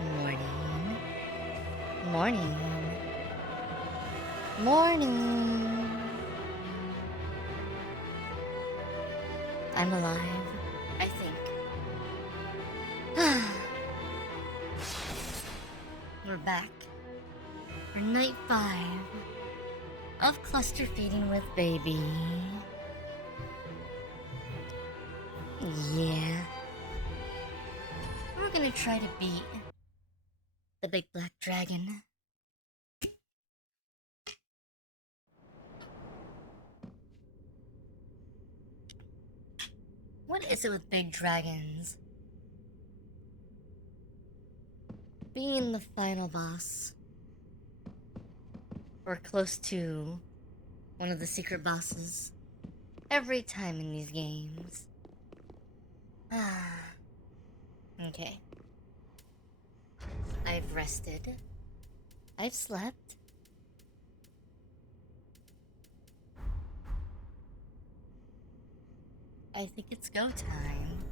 Morning. Morning. Morning. I'm alive, I think. We're back for night 5 of cluster feeding with baby. Yeah. We're gonna try to beat the big black dragon. What is it with big dragons? Being the final boss, or close to one of the secret bosses, every time in these games. Okay. I've rested. I've slept. I think it's go time.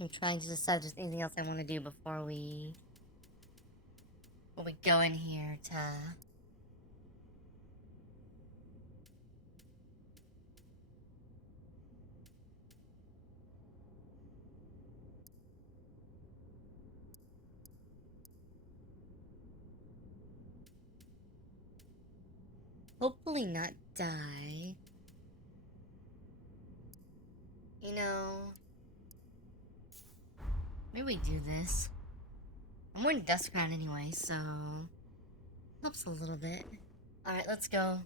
I'm trying to decide if there's anything else I want to do before we go in here to hopefully not die. You know, maybe we do this. I'm wearing dust crown anyway, so helps a little bit. Alright, let's go.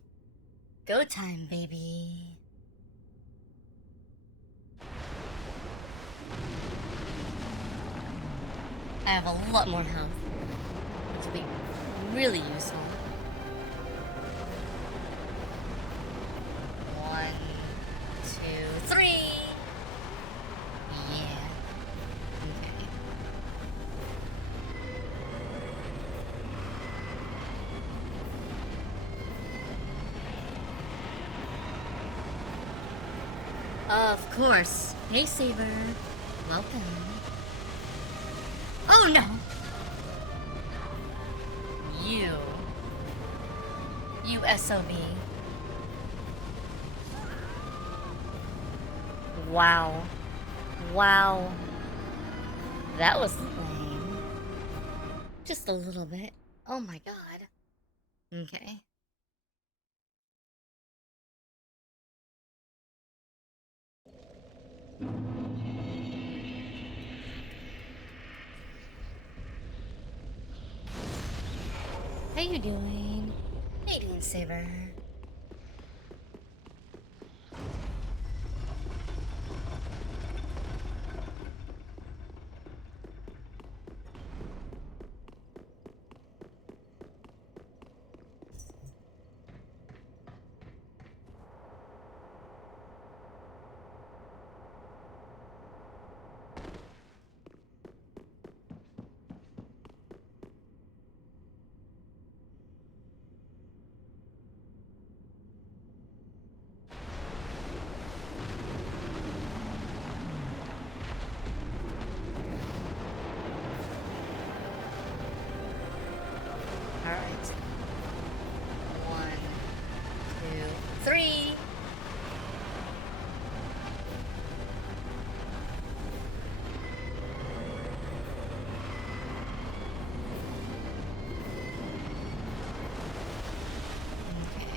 Go time, baby. I have a lot more health, which will be really useful. 1, 2, 3. Yeah. Okay. Of course. Hey, Saber. Welcome. Oh no! You SOB. Wow. Wow. That was lame. Just a little bit. Oh my god. Okay. How you doing? How you doing, Saber? Alright. 1, 2, 3. Okay.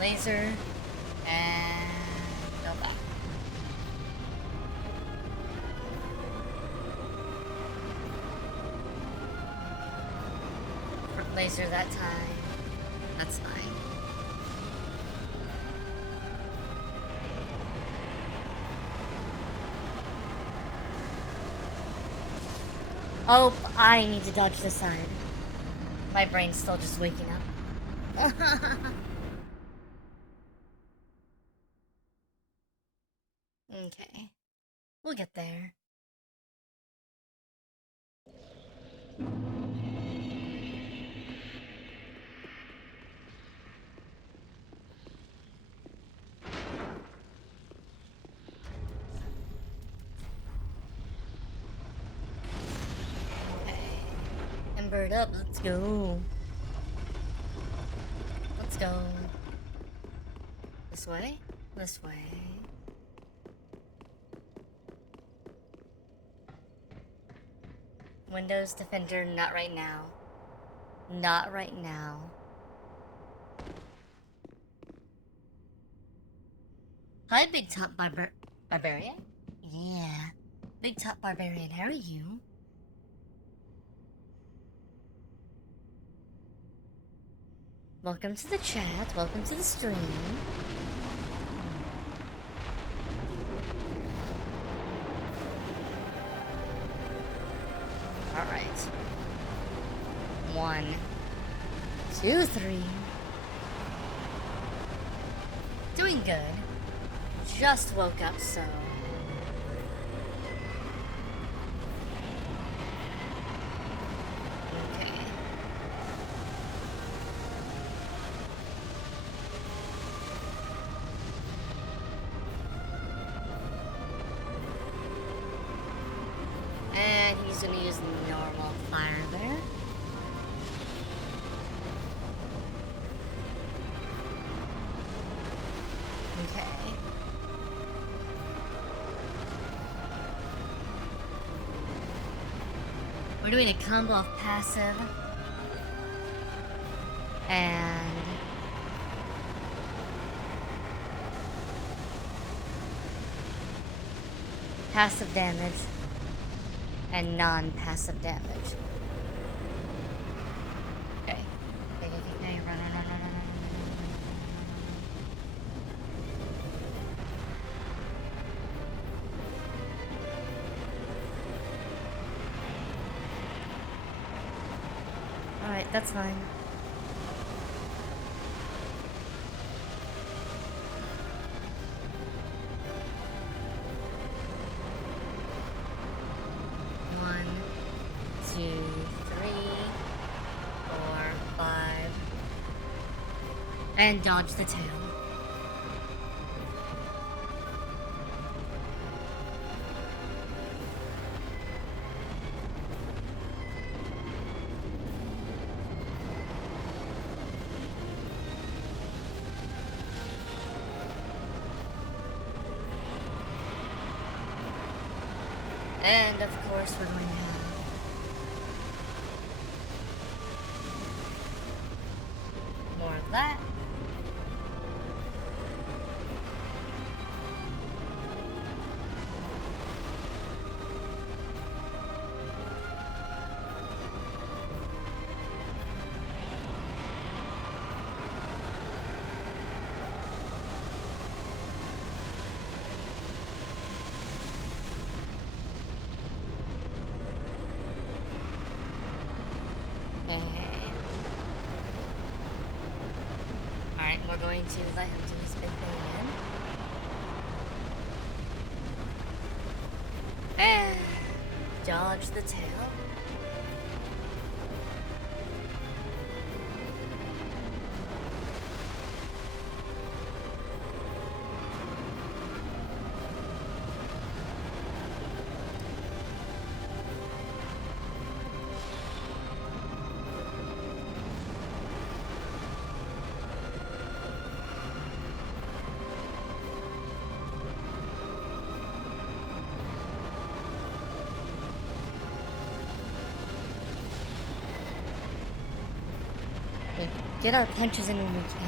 Laser and go back. For laser that time. That's fine. Oh, I need to dodge this side. My brain's still just waking up. Okay. We'll get there. Embered up, let's go. Let's go. This way? This way. Windows Defender, not right now. Not right now. Hi, Big Top Barbarian? Yeah. Big Top Barbarian, how are you? Welcome to the chat, welcome to the stream. Alright. 1, 2, 3. Doing good. Just woke up, so... Okay. And he's gonna use normal fire there. Okay. We're doing a combo of passive and passive damage and non-passive damage. Okay. Okay, run. Alright, that's fine. One, 2, 3, 4, 5. And dodge the tail. And of course we're going to have more of that. Alright, we're going to let him do his big thing again. And dodge the tail. Get our punches in when we can.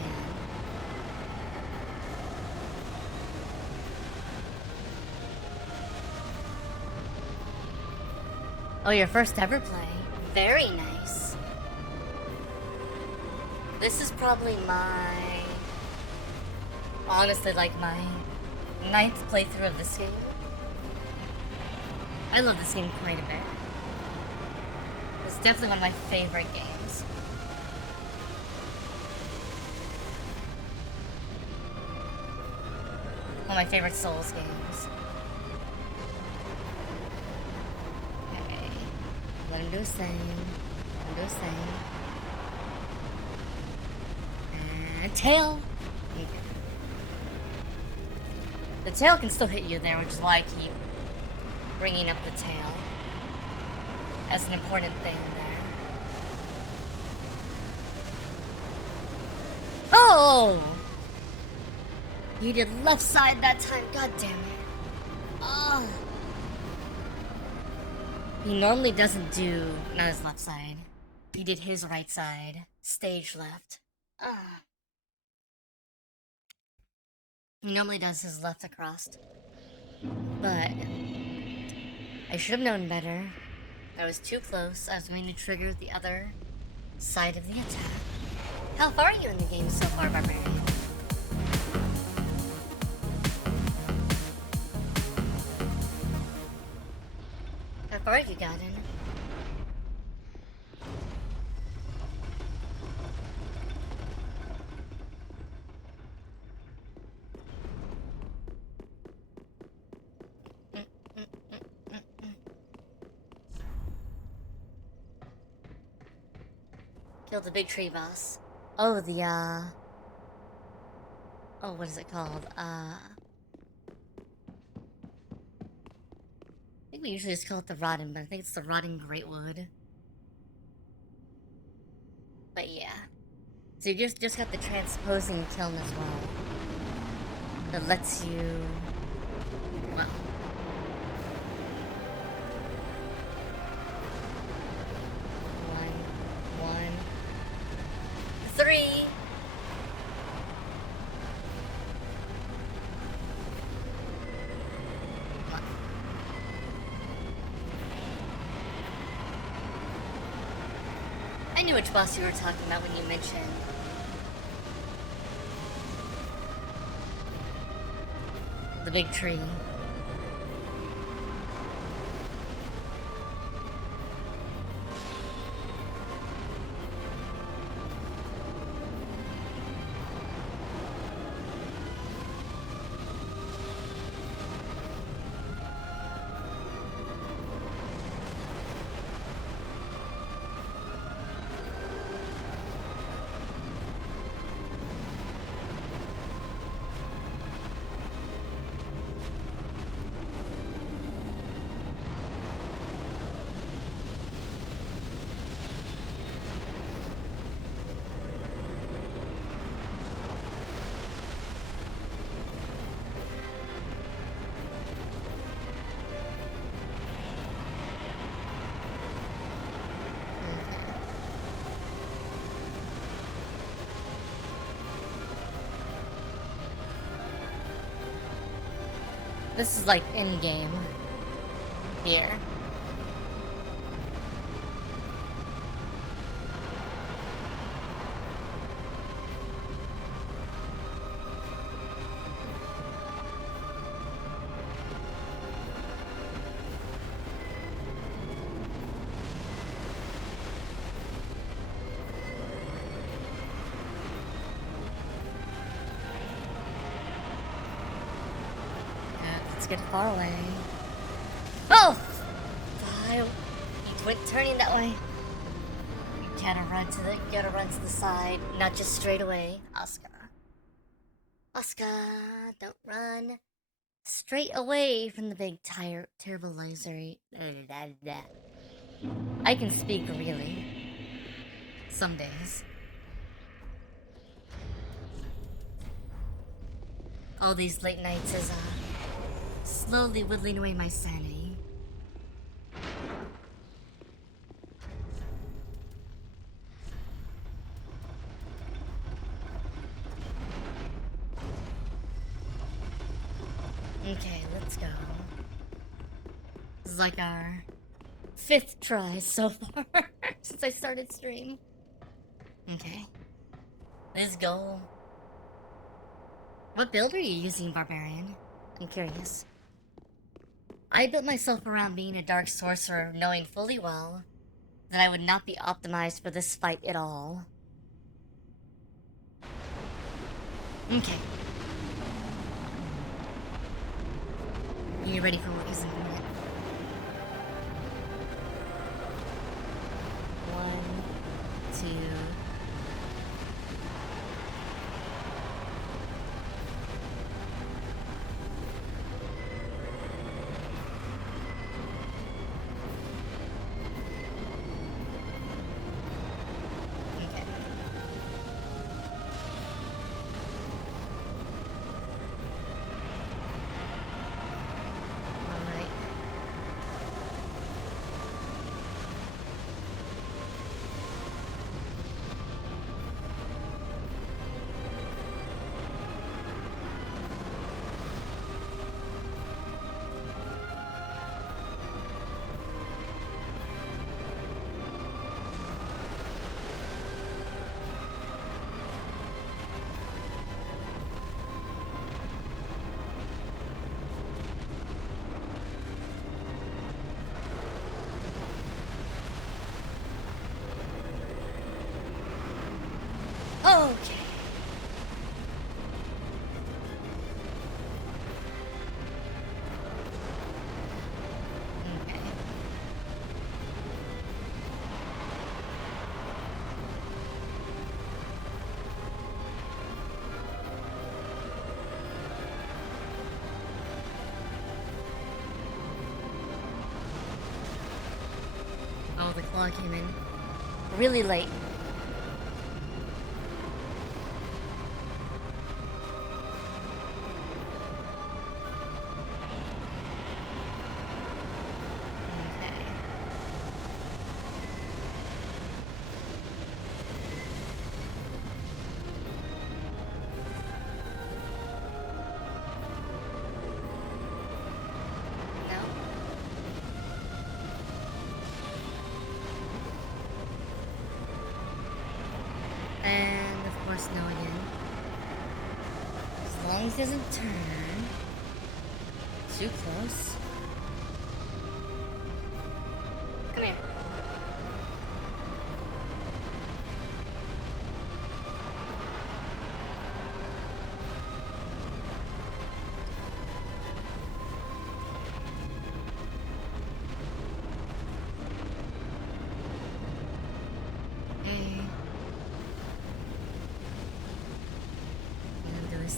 Oh, your first ever play. Very nice. This is probably honestly, like my 9th playthrough of this game. I love this game quite a bit. It's definitely one of my favorite games. One of my favorite Souls games. Okay. Let him do his thing. Let him do his thing. And tail! Okay. The tail can still hit you there, which is why I keep bringing up the tail as an important thing there. Oh! You did left side that time, god damn it. Oh. He normally doesn't do, not his left side. He did his right side, stage left. He normally does his left across. But I should have known better. I was too close. I was going to trigger the other side of the attack. How far are you in the game so far, Barbarian? How far have you gotten? Killed the big tree boss. Oh, oh, what is it called? I think we usually just call it the rotten, but I think it's the rotting greatwood. But yeah. So you just got the transposing kiln as well. That lets you... well... One... 3! I knew which boss you were talking about when you mentioned the big tree. This is like in-game here. Let's get far away. Oh! You went turning that way. You gotta run to the side, not just straight away. Oscar, don't run straight away from the big terrible laser. I can speak really. Some days. All these late nights is slowly whittling away my sanity. Okay, let's go. This is like our 5th try so far since I started stream. Okay. Let's go. What build are you using, Barbarian? I'm curious. I built myself around being a dark sorcerer, knowing fully well that I would not be optimized for this fight at all. Okay. You ready for what is in a minute? 1, 2. Okay. Oh, the claw came in really late. And of course, no again. As long as it doesn't turn too close. Come here.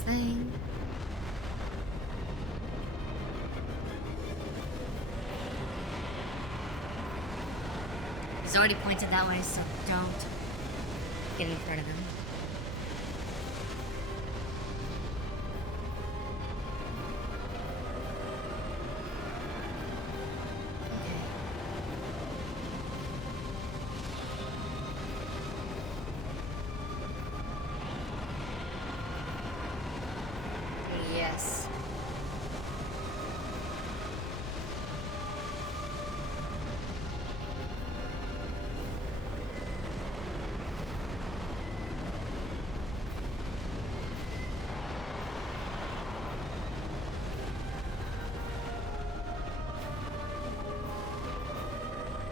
Thing. He's already pointed that way, so don't get in front of him. Yes.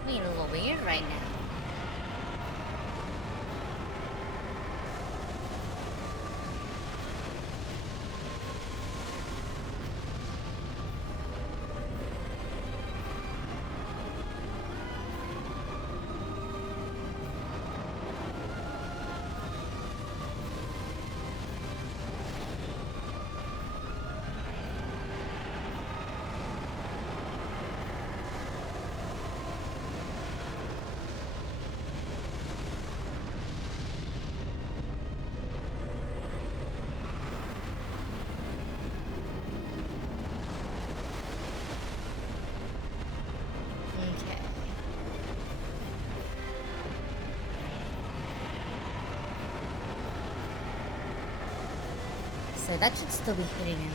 Being a little weird right now. So that should still be hitting him.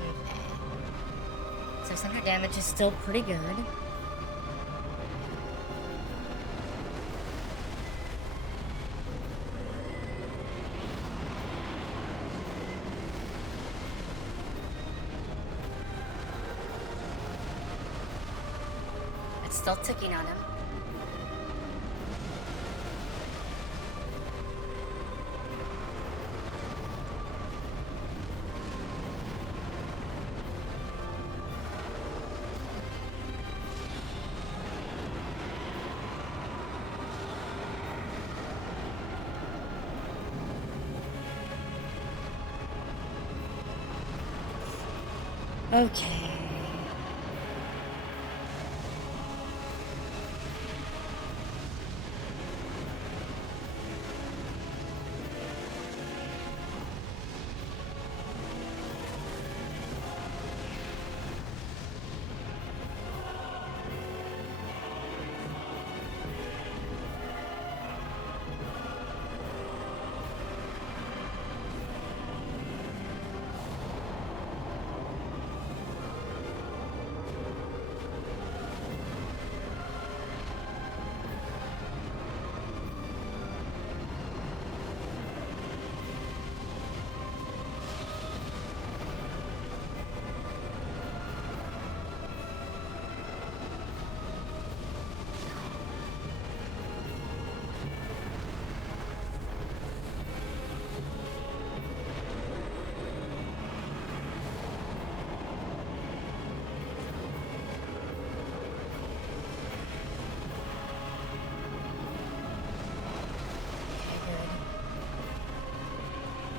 Okay. So 600 damage is still pretty good. It's still ticking on him. Okay.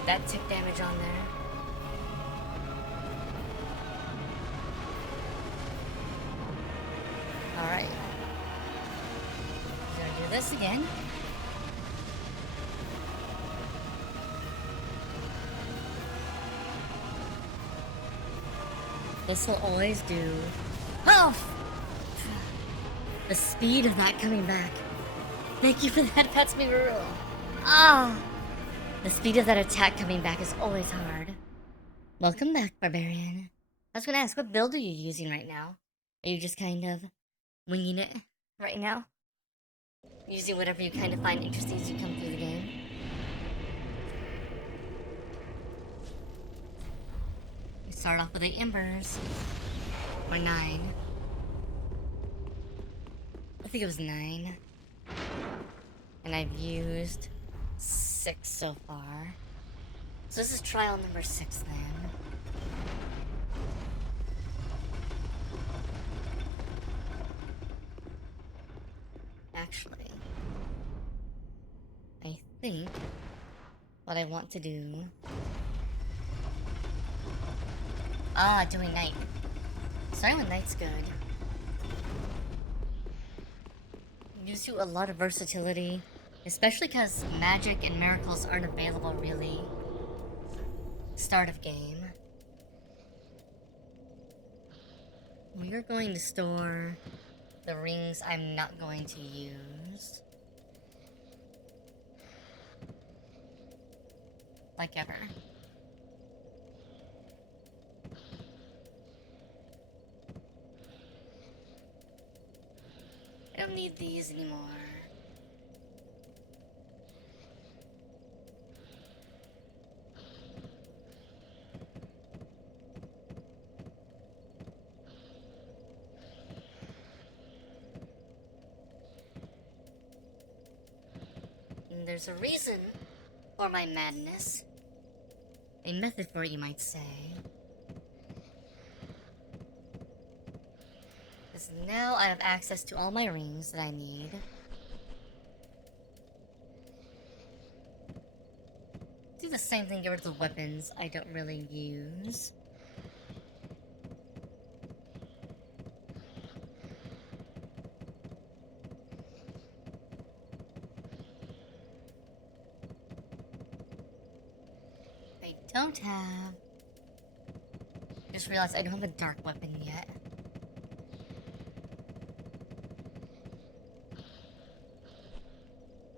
That tick damage on there. Alright. We're gonna do this again. This will always do. Oh! The speed of that coming back. Thank you for that, Pets Me Rural. Ah! The speed of that attack coming back is always hard. Welcome back, Barbarian. I was gonna ask, what build are you using right now? Are you just kind of winging it right now? Using whatever you kind of find interesting as you come through the game? We start off with the embers. Or 9. I think it was 9. And I've used 6 so far. So this is trial number 6 then. Actually, I think what I want to do... doing night. Starting with night's good. Gives you a lot of versatility. Especially because magic and miracles aren't available really. Start of game. We are going to store the rings I'm not going to use. Like ever. I don't need these anymore. There's a reason for my madness. A method for it, you might say. Because now I have access to all my rings that I need. Do the same thing, get rid of the weapons I don't really use. Don't have... Just realized I don't have a dark weapon yet.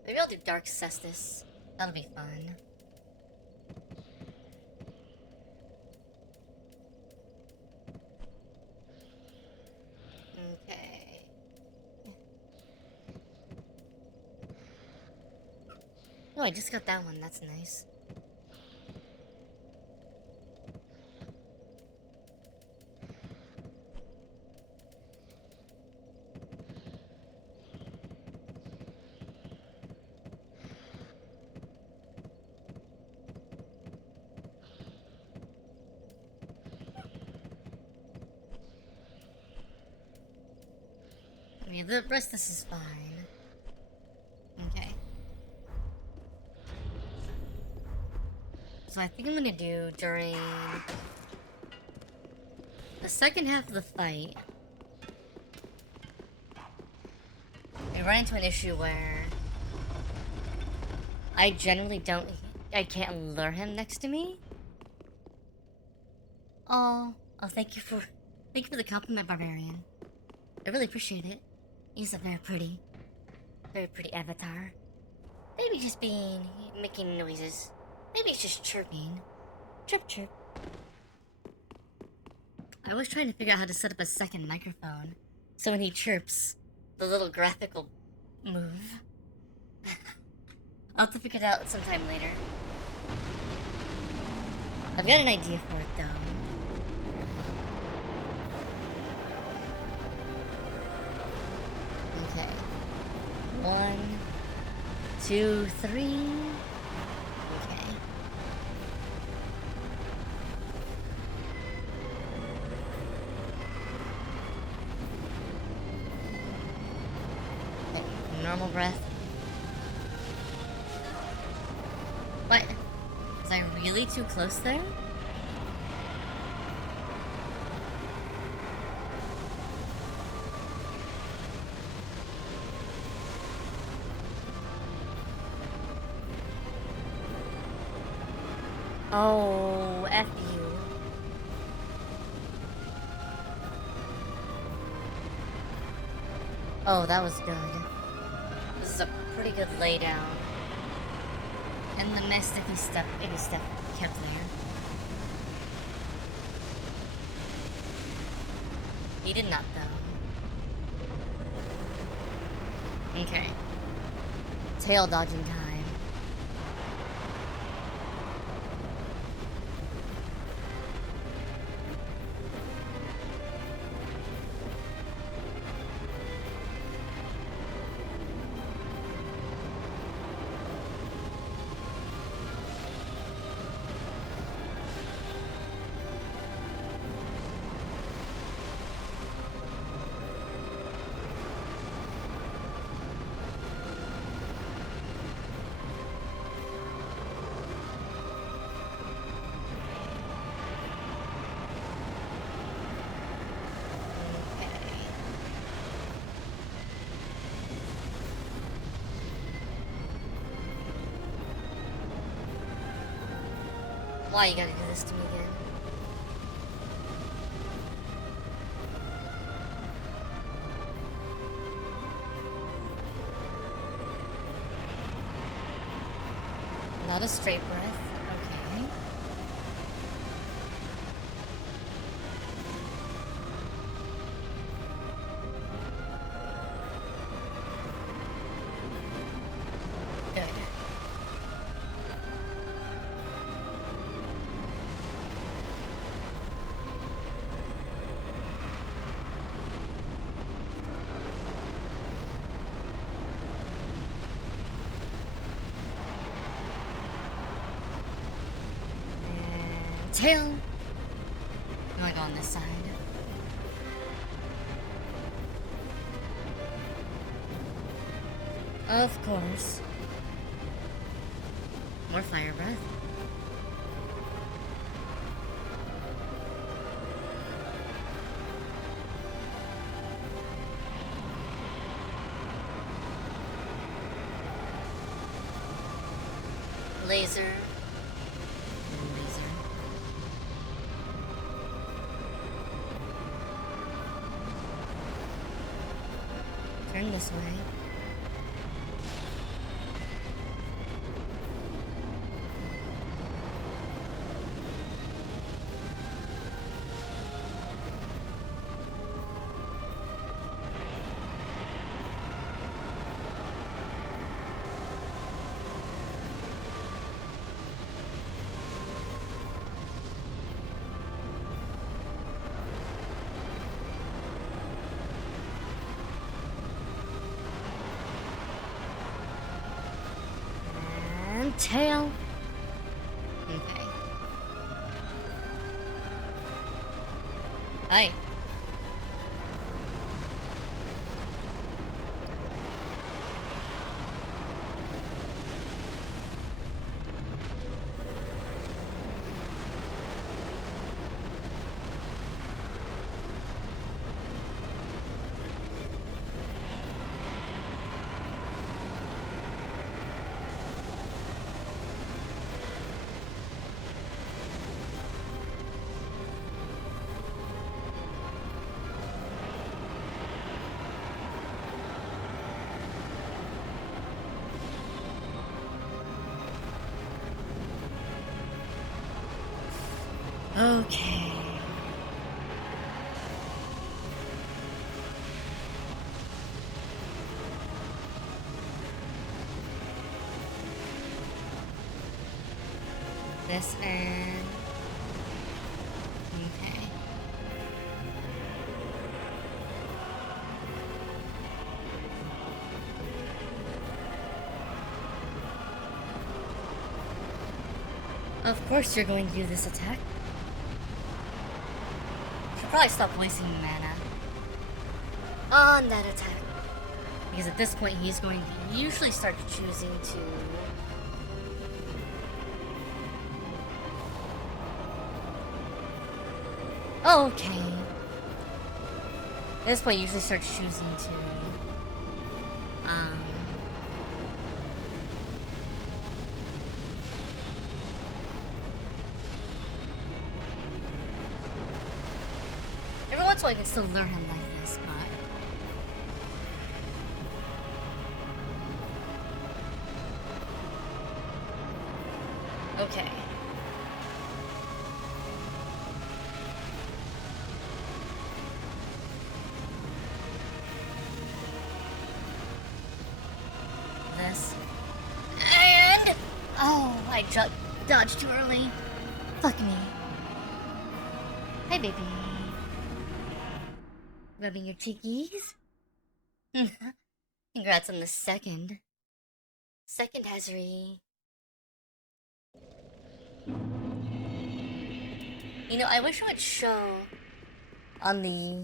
Maybe I'll do Dark Cestus. That'll be fun. Oh, I just got that one. That's nice. I mean, the rest of this is fine. Okay. So I think I'm gonna do during the second half of the fight, I run into an issue where I generally I can't lure him next to me. Oh, thank you for the compliment, Barbarian. I really appreciate it. He's a very pretty avatar. Maybe just making noises. Maybe it's just chirping. Chirp, chirp. I was trying to figure out how to set up a second microphone, so when he chirps, the little graphical move. I'll have to figure it out sometime later. I've got an idea for it, though. Okay. 1, 2, 3. Okay. Okay, normal breath. What? Was I really too close there? Oh, F you. Oh, that was good. This is a pretty good laydown. And the mess that he kept there. He did not, though. Okay. Tail dodging time. Why you gotta do this to me again? Not a straight breath. Okay. Good. Tail. I'm gonna go on this side. Of course. More fire breath. Laser. Turn this way. long tail. Okay. Hi. Okay. This end. Okay. Of course you're going to do this attack. Should probably stop wasting mana on that attack. Because at this point he's going to usually start choosing to... Okay. At this point he usually starts choosing to... Every once in a while I can still lure him like this, but... Okay. This. And... Oh, I dodged too early. Fuck me. Hi, baby. Rubbing your cheekies? Congrats on the second. Second AsuReDi. You know, I wish it would show on the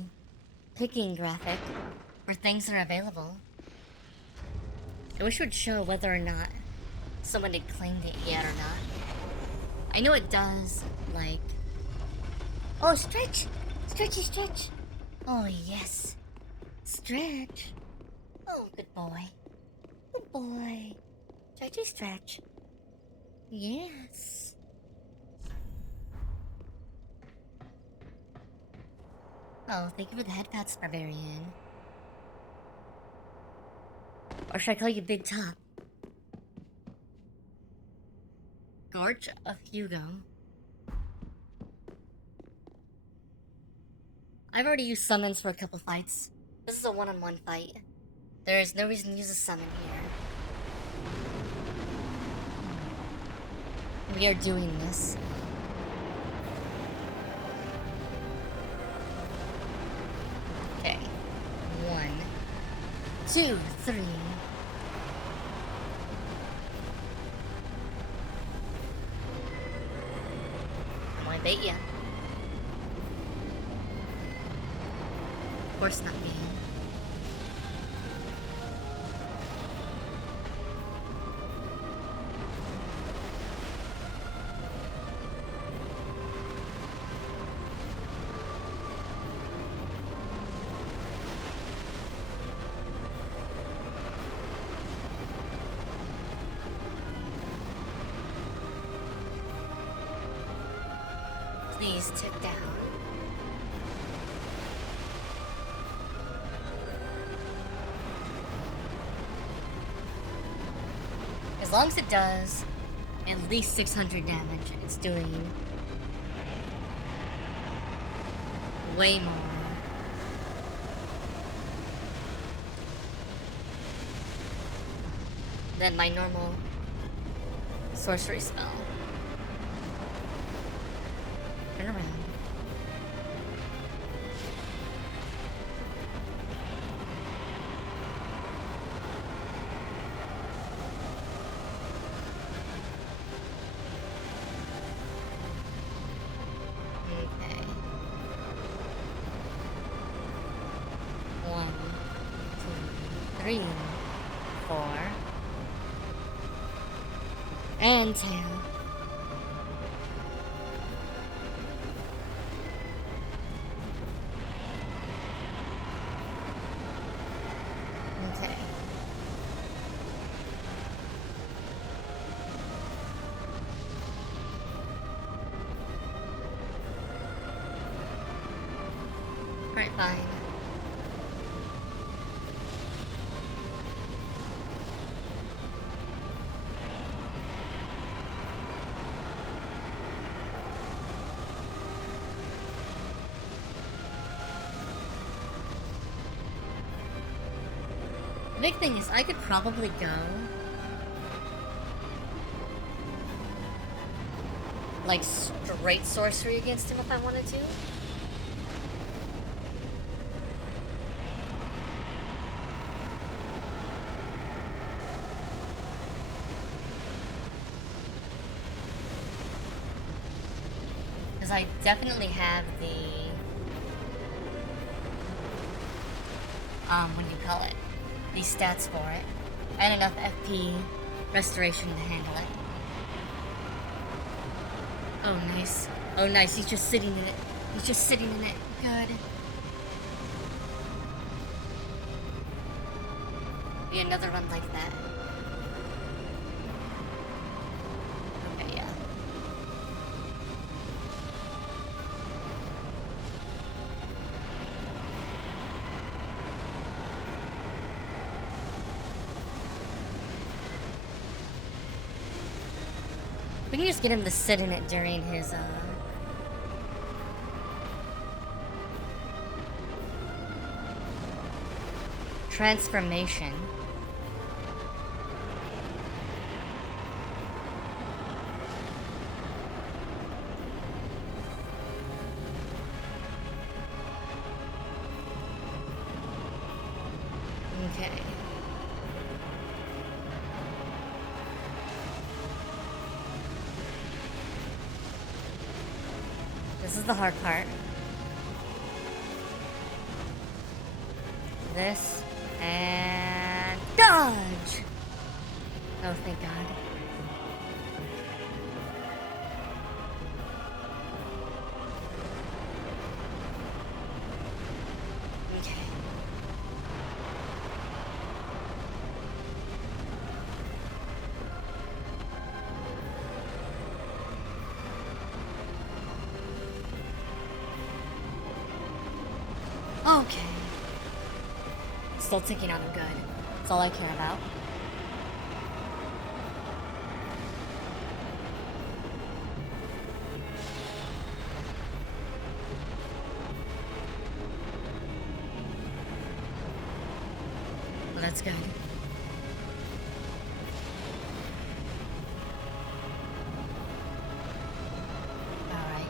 picking graphic where things are available. I wish it would show whether or not someone had claimed it yet or not. I know it does, like... Oh, stretch! Stretchy stretch! Oh, yes. Stretch. Oh, good boy. Good boy. Stretchy stretch. Yes. Oh, thank you for the head pats, Barbarian. Or should I call you Big Top? Gorge of Hugo. I've already used summons for a couple fights. This is a one-on-one fight. There is no reason to use a summon here. We are doing this. Okay. 1, 2, 3. I bait ya. Of course not me. Please tick down. As long as it does at least 600 damage, it's doing way more than my normal sorcery spell. Turn around. 3, 4, and tail. Okay. Alright, fine. The big thing is I could probably go like straight sorcery against him if I wanted to. Because I definitely have the what do you call it? These stats for it, and enough FP restoration to handle it. Oh, nice. Oh, nice. He's just sitting in it. He's just sitting in it. Good. Be another run like that. Okay, yeah. We can just get him to sit in it during his, transformation. Okay. This is the hard part. This and dodge! Oh, thank God. Okay. Okay. Still ticking on him good. That's all I care about. Well, that's good. Alright.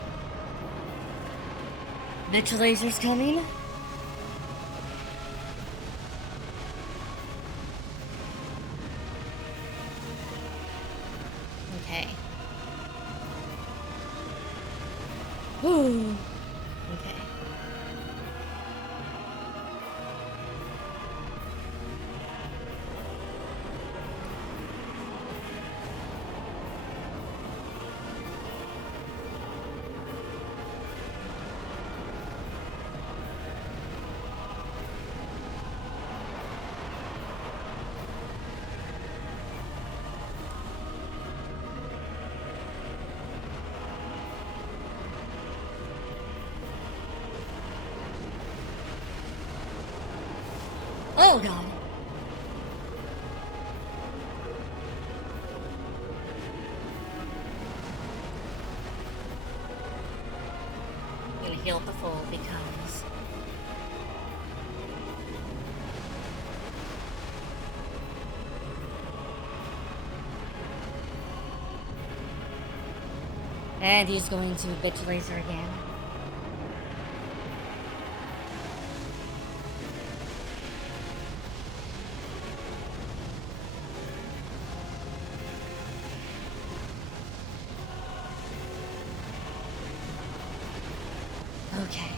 Bitch laser's coming. Okay. Ooh. Okay. Oh God. I'm gonna heal up the full because and he's going to bitch laser again. Okay.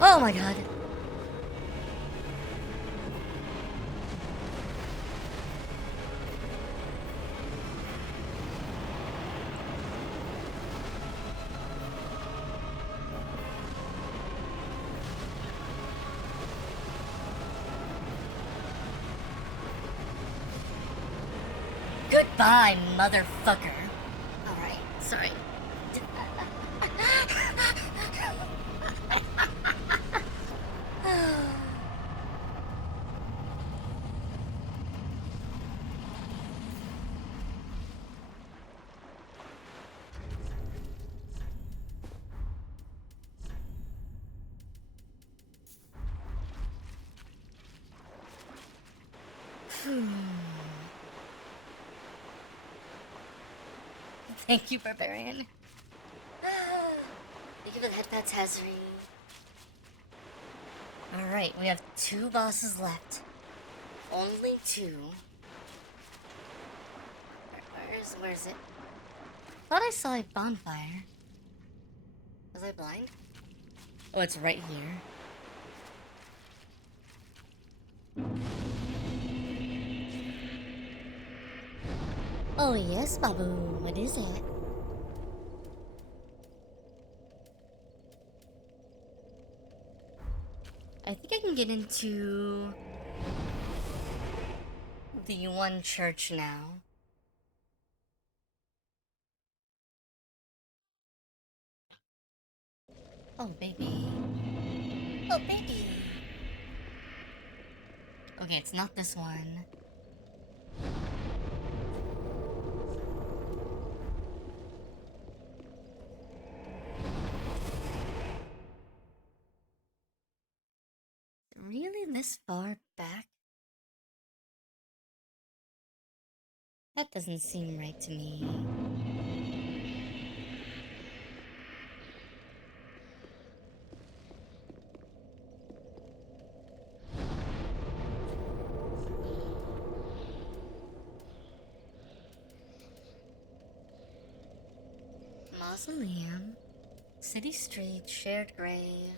Oh my god. Goodbye, motherfucker. Alright, sorry. Thank you, Barbarian. Thank you for the headpats, Hazri. Alright, we have 2 bosses left. Only 2. Where is it? Thought I saw a bonfire. Was I blind? Oh, it's right here. Oh yes, Babu. What is it? I think I can get into the one church now. Oh, baby. Oh, baby. Okay, it's not this one. Really this far back? That doesn't seem right to me. Mausoleum, city street, shared grave.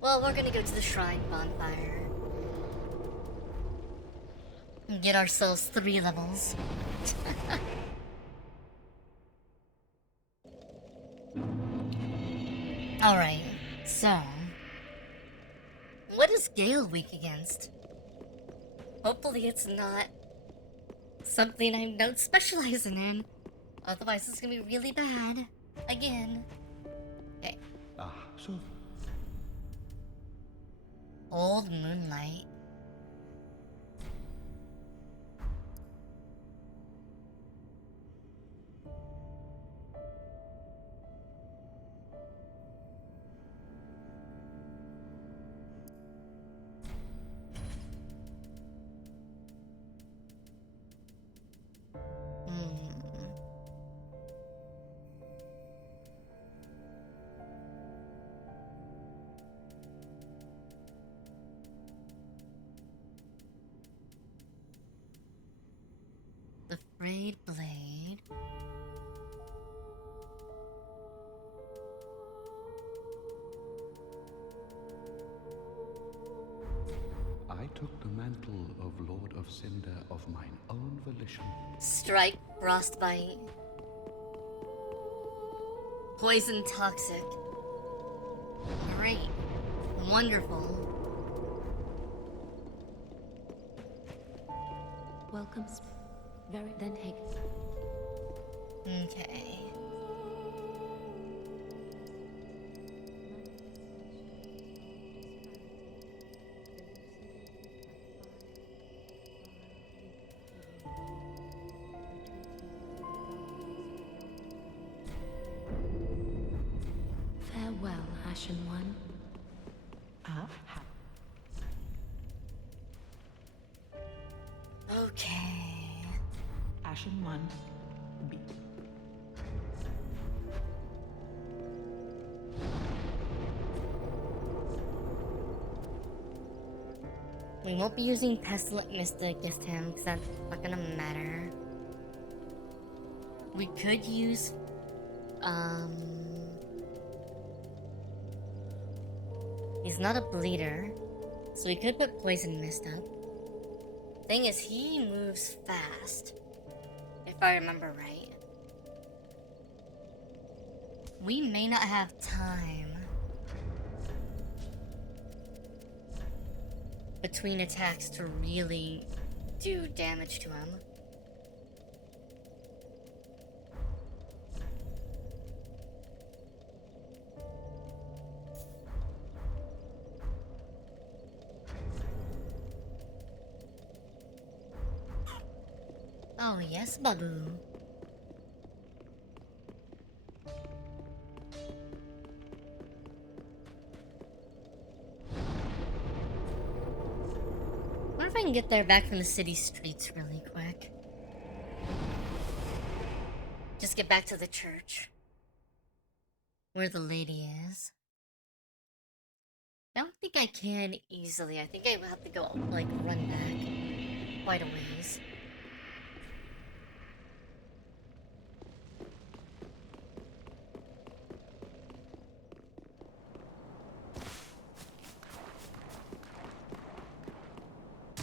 Well, we're gonna go to the shrine bonfire and get ourselves 3 levels. Alright, so what is Gale weak against? Hopefully it's not something I don't specialize in. Otherwise it's gonna be really bad. Again. Okay. So Old Moonlight. The frayed blade. I took the mantle of Lord of Cinder of mine own volition. Strike, frostbite. Poison toxic. Great. Wonderful. Welcome. Very then take. Okay. Farewell, Ashen One. Okay. Ashen One, B. We won't be using Pestilent Mist to gift him, because that's not gonna matter. We could use, he's not a bleeder, so we could put Poison Mist up. Thing is, he moves fast, if I remember right. We may not have time between attacks to really do damage to him. Oh yes, Babu. I wonder if I can get there back from the city streets really quick. Just get back to the church. Where the lady is. I don't think I can easily. I think I will have to go, like, run back quite a ways.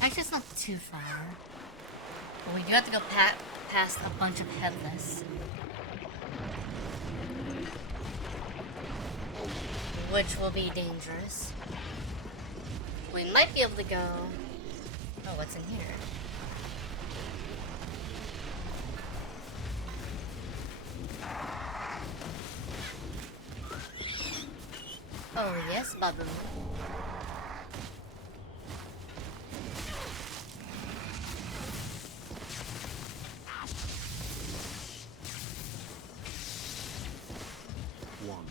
Actually, it's not too far. But we do have to go past a bunch of headless. Which will be dangerous. We might be able to go... Oh, what's in here? Oh yes, Babu. One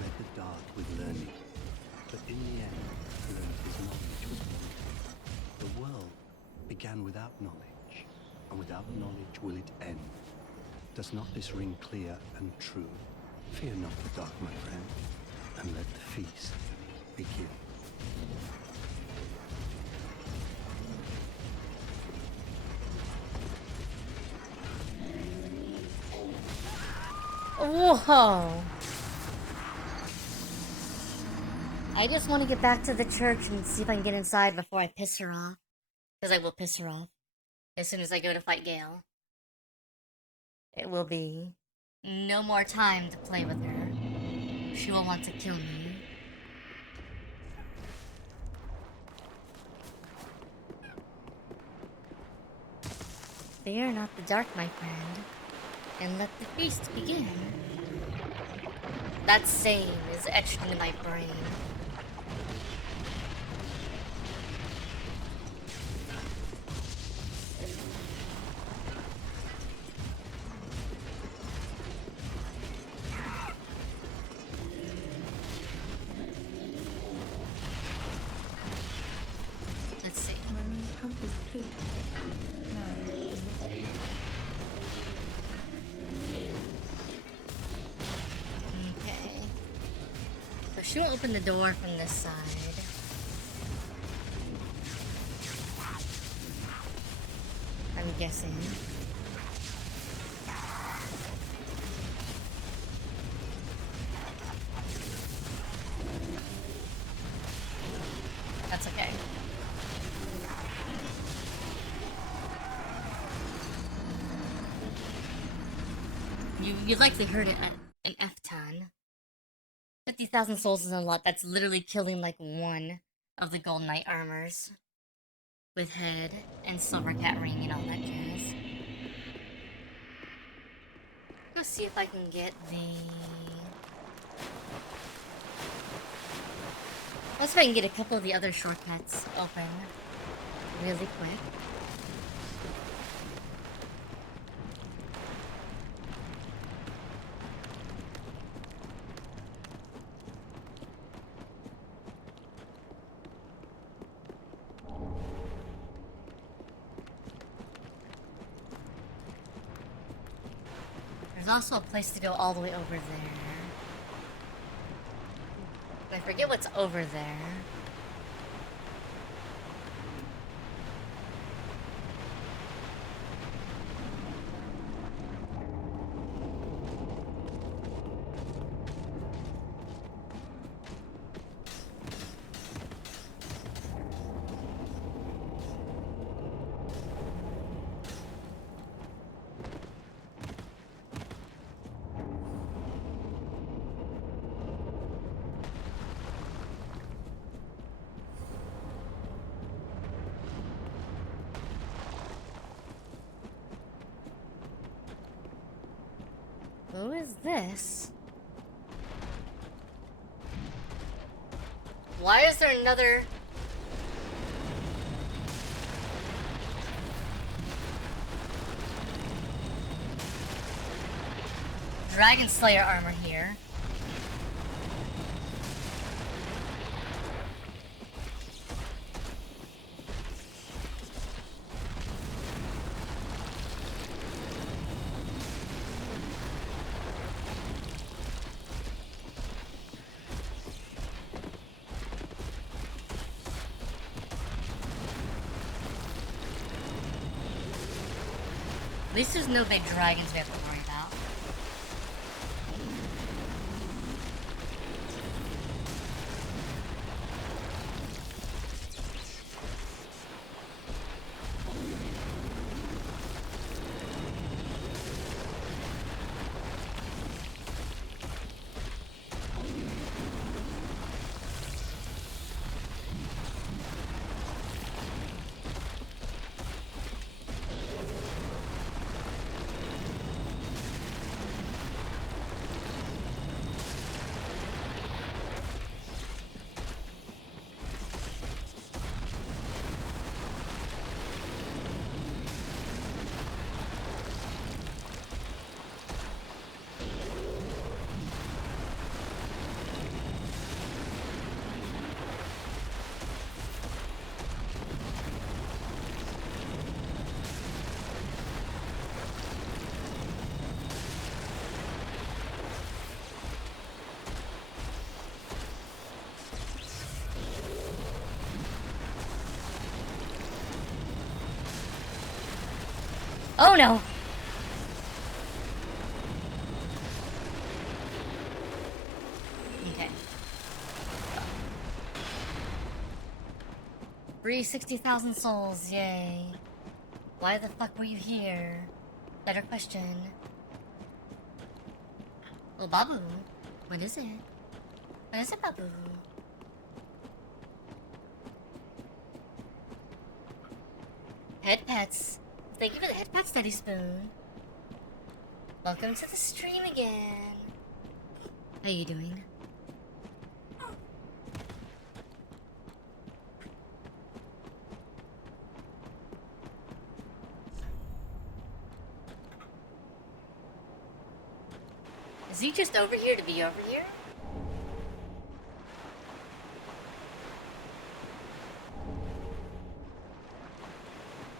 led the dark with learning, but in the end learned his knowledge with it. The world began without knowledge, and without knowledge will it end. Does not this ring clear and true? Fear not the dark, my friend, and let the feast begin. Whoa! I just want to get back to the church and see if I can get inside before I piss her off. Because I will piss her off as soon as I go to fight Gale. It will be no more time to play with her. She will want to kill me. Fear not the dark, my friend, and let the feast begin. That saying is etched into my brain. Let's see. Okay. So she will open the door from this side. I'm guessing. That's okay. You likely heard it at an F-ton. 50,000 souls is a lot. That's literally killing like one of the Gold Knight armors. With head and silver cat ring and all that jazz. Let's see if I can get the... Let's see if I can get a couple of the other shortcuts open really quick. There's also a place to go all the way over there. I forget what's over there. Who is this? Why is there another... Dragon Slayer armor here? At least there's no big dragons we have to worry about. Oh no! Okay. Free 60,000 souls, yay. Why the fuck were you here? Better question. Well, Babu, what is it? What is it, Babu? Head pets. Thank you for the head pet, Steady Spoon. Welcome to the stream again. How you doing? Is he just over here to be over here?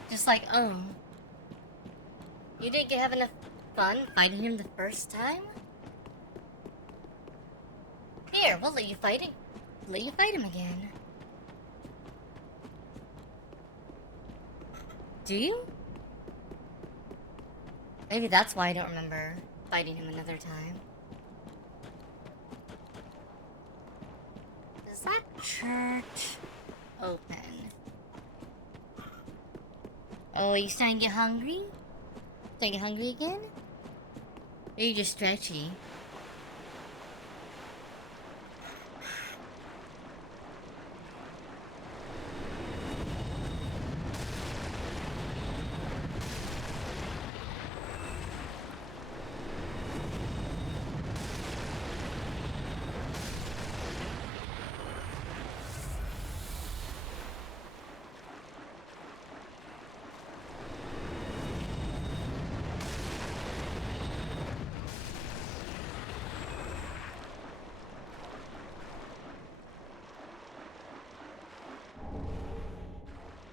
Just like, you didn't have enough fun fighting him the first time? Here, we'll let you fight him. Let you fight him again. Do you? Maybe that's why I don't remember fighting him another time. Is that church open? Oh, you starting to get hungry? Starting to get hungry again? Or are you just stretchy?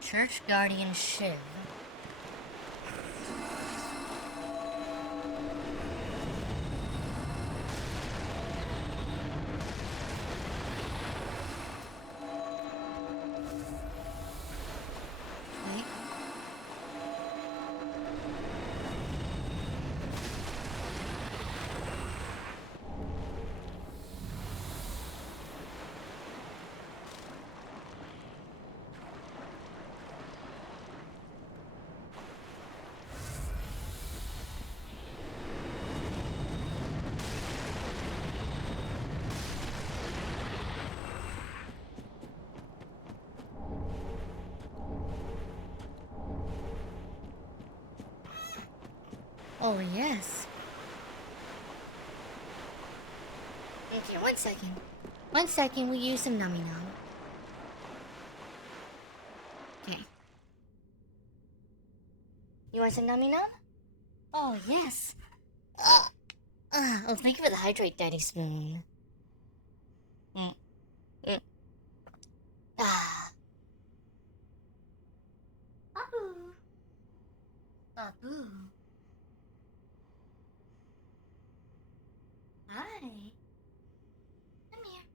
Church Guardian Shiv. Wait. Oh, yes. Okay, 1 second. 1 second, we'll use some nummy num. Okay. You want some nummy num? Oh, yes. Oh, thank you for the hydrate, Daddy Spoon. Ah. Babu. Babu. Hi. Come here.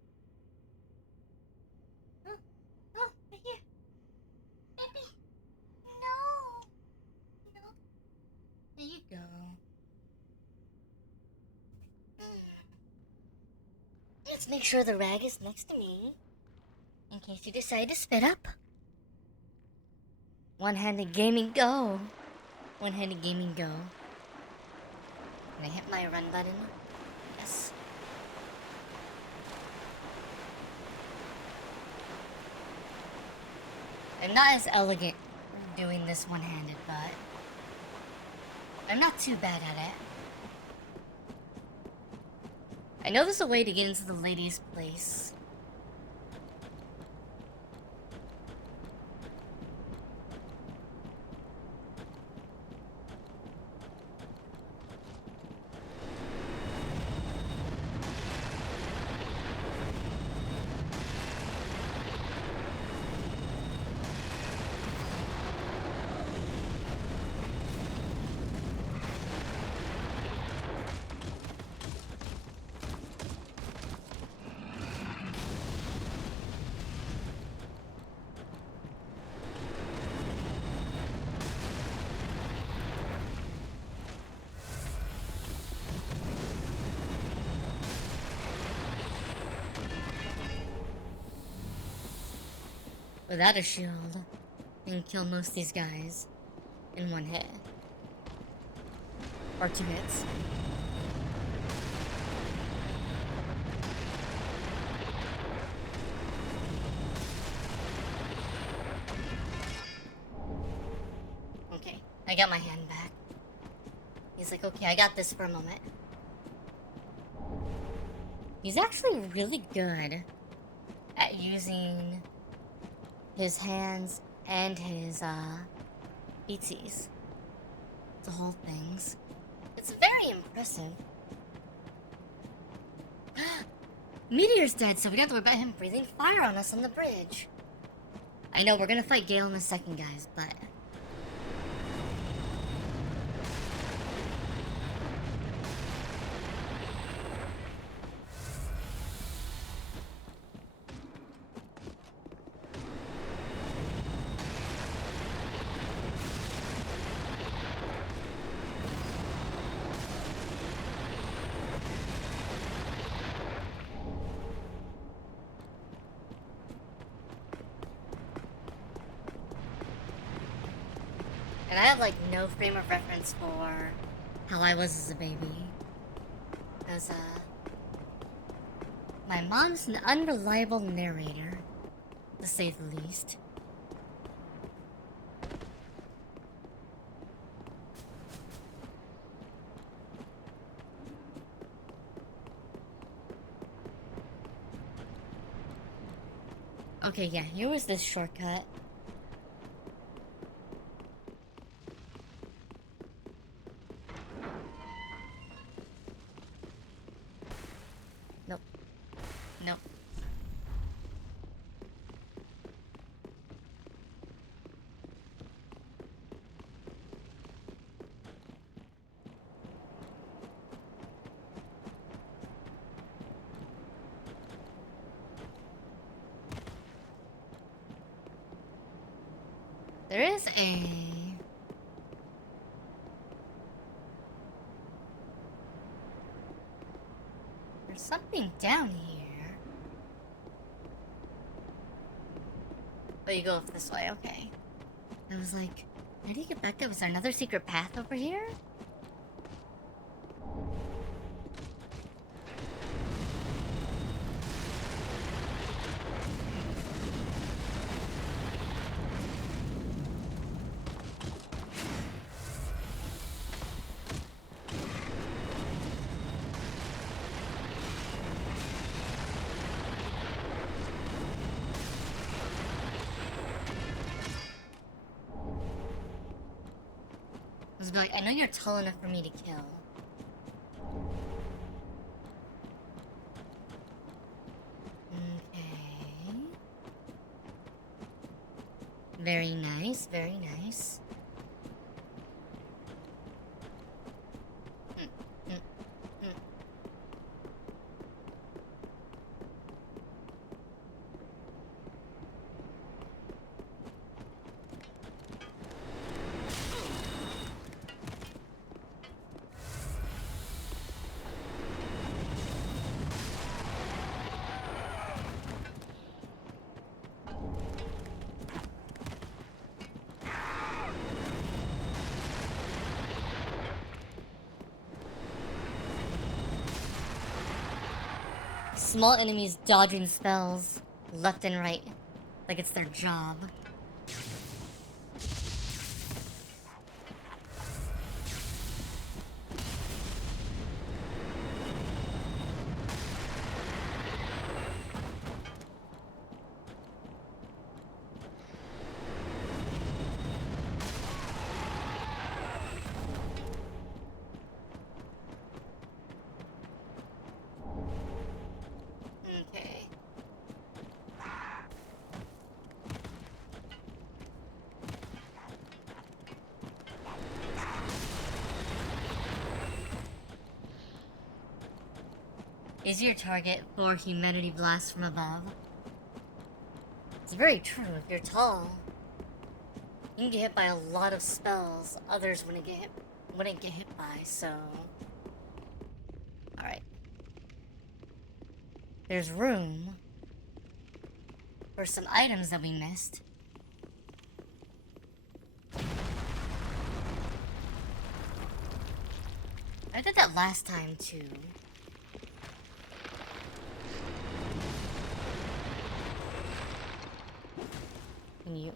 Oh, right here. Baby. No. No. There you go. Let's make sure the rag is next to me, in case you decide to spit up. One-handed gaming go. One-handed gaming go. Can I hit my run button? Yes. I'm not as elegant doing this one-handed, but I'm not too bad at it. I know there's a way to get into the ladies' place. Without a shield, I can kill most of these guys in one hit. Or 2 hits. Okay, I got my hand back. He's like, okay, I got this for a moment. He's actually really good at using his hands and his beatsies to hold things. It's very impressive. Meteor's dead, so we don't have to worry about him breathing fire on us on the bridge. I know, we're gonna fight Gale in a second, guys, but and I have like no frame of reference for how I was as a baby. Because my mom's an unreliable narrator, to say the least. Okay, yeah, here was this shortcut. Nope. Nope. There is a... There's something down here. Oh, you go up this way, okay. I was like, how do you get back up? Is there another secret path over here? was like, I know you're tall enough for me to kill. Okay. Very nice, very nice. Small enemies dodging spells left and right, like it's their job. Okay. Is your target for humanity blast from above? It's very true. If you're tall, you can get hit by a lot of spells others wouldn't get hit by, so alright. There's room for some items that we missed. I did that last time too. Can you?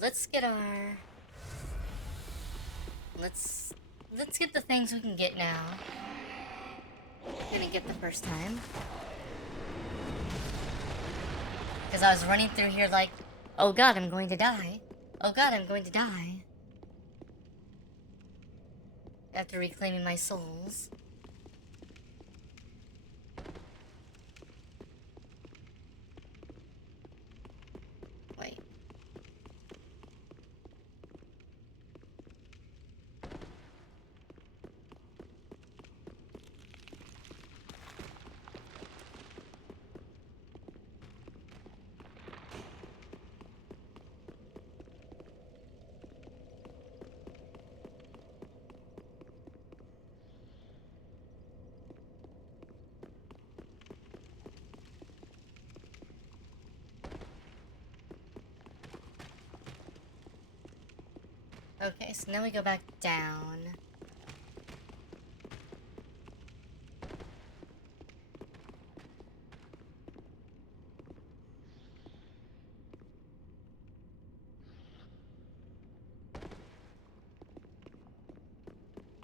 Let's get our... Let's get the things we can get now. I didn't get the first time. Because I was running through here like, oh god, I'm going to die. Oh god, I'm going to die. After reclaiming my souls. Wait. Okay, so now we go back down.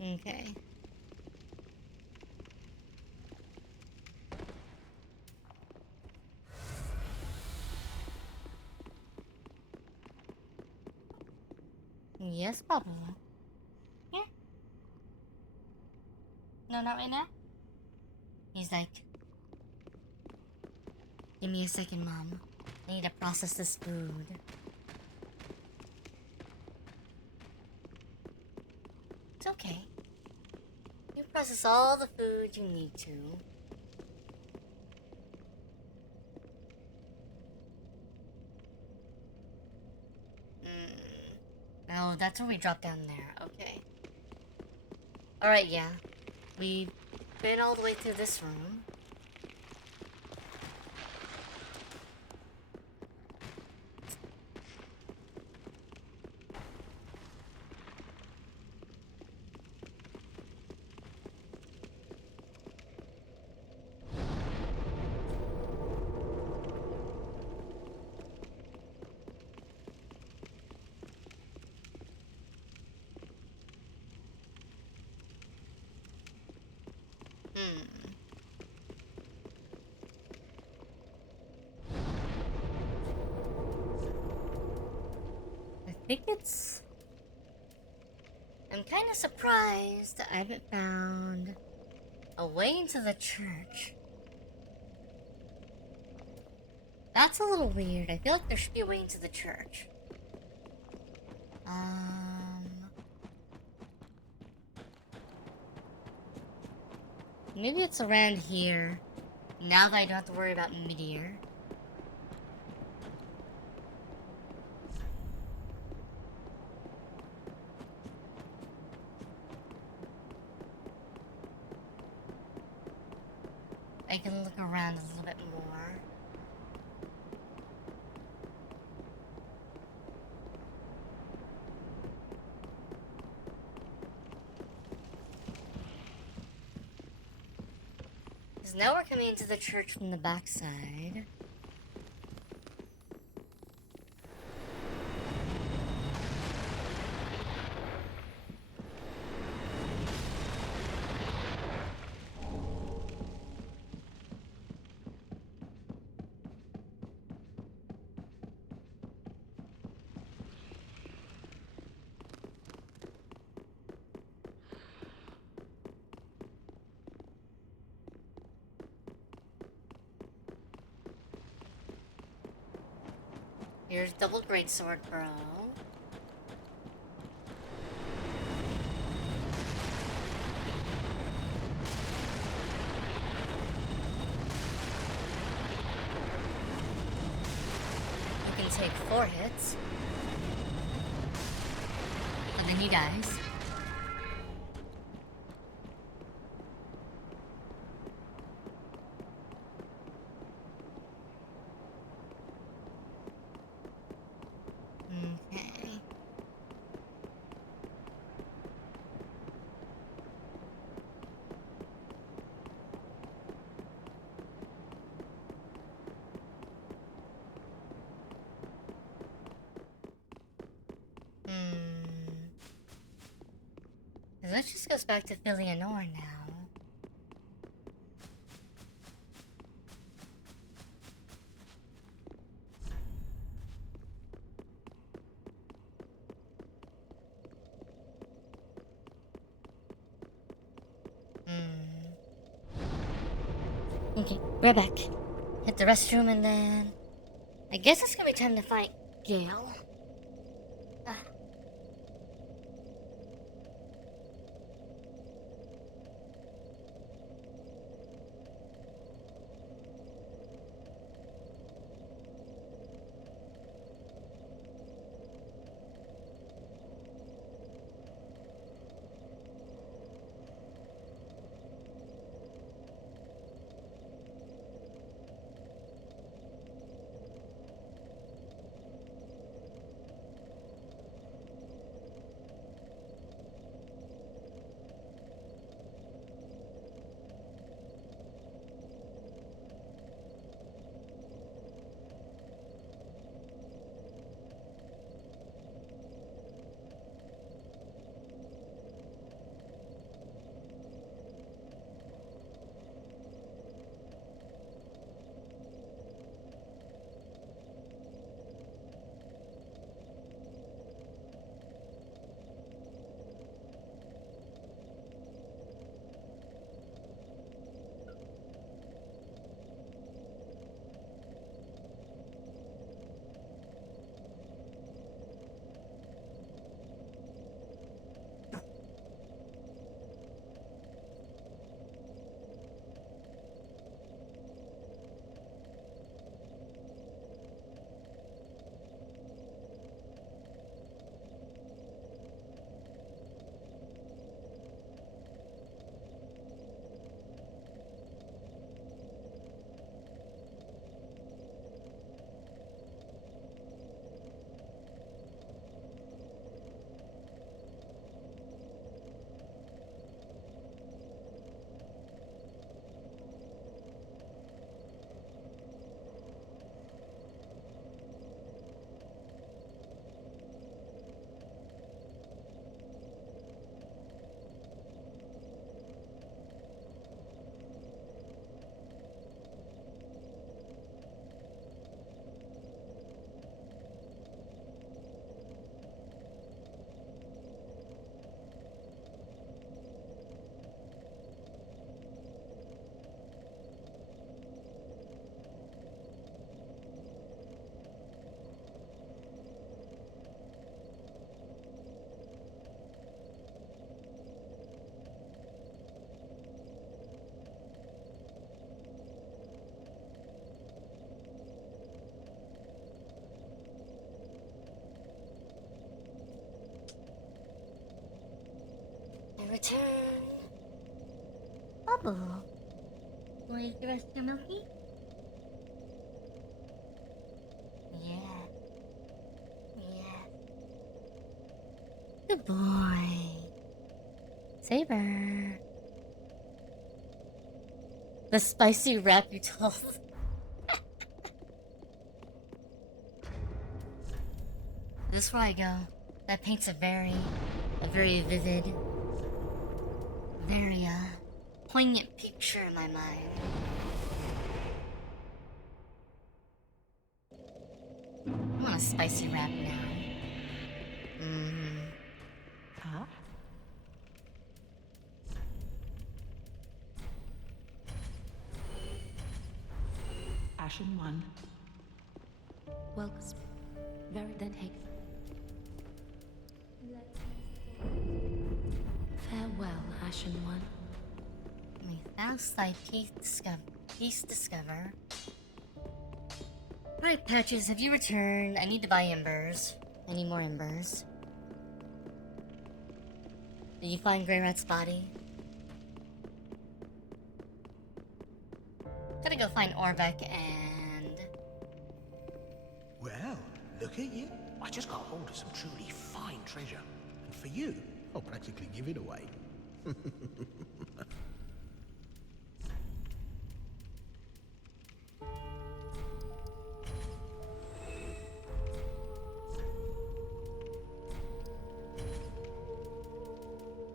Okay. Yes, Papa. Yeah. No, not right now? He's like, give me a second, Mom. I need to process this food. It's okay. You process all the food you need to. Oh, that's where we drop down there. Okay. Alright, yeah. We've been all the way through this room. think it's... I'm kind of surprised that I haven't found a way into the church. That's a little weird. I feel like there should be a way into the church. Maybe it's around here. Now that I don't have to worry about mid-year. I can look around a little bit more. Because now we're coming into the church from the backside. Here's double greatsword, bro. You can take 4 hits. And then he dies. Okay. That just goes back to Philianor now. Okay, right back. Hit the restroom and then... I guess it's gonna be time to fight Gale. return. Bubble. Want to give us your milky? Yeah. Yeah. Good boy. Saber. The spicy rap you told. This is where I go. That paints a very vivid, very poignant picture in my mind. I want a spicy rap now. Ah? Ashen One. Welcome. Very then take. Farewell, Ashen One. May fast thy peace discover. Alright, Patches, have you returned? I need to buy embers. I need more embers. Did you find Grey Rat's body? Gotta go find Orbeck and... Well, look at you. I just got hold of some truly fine treasure. And for you, I'll practically give it away.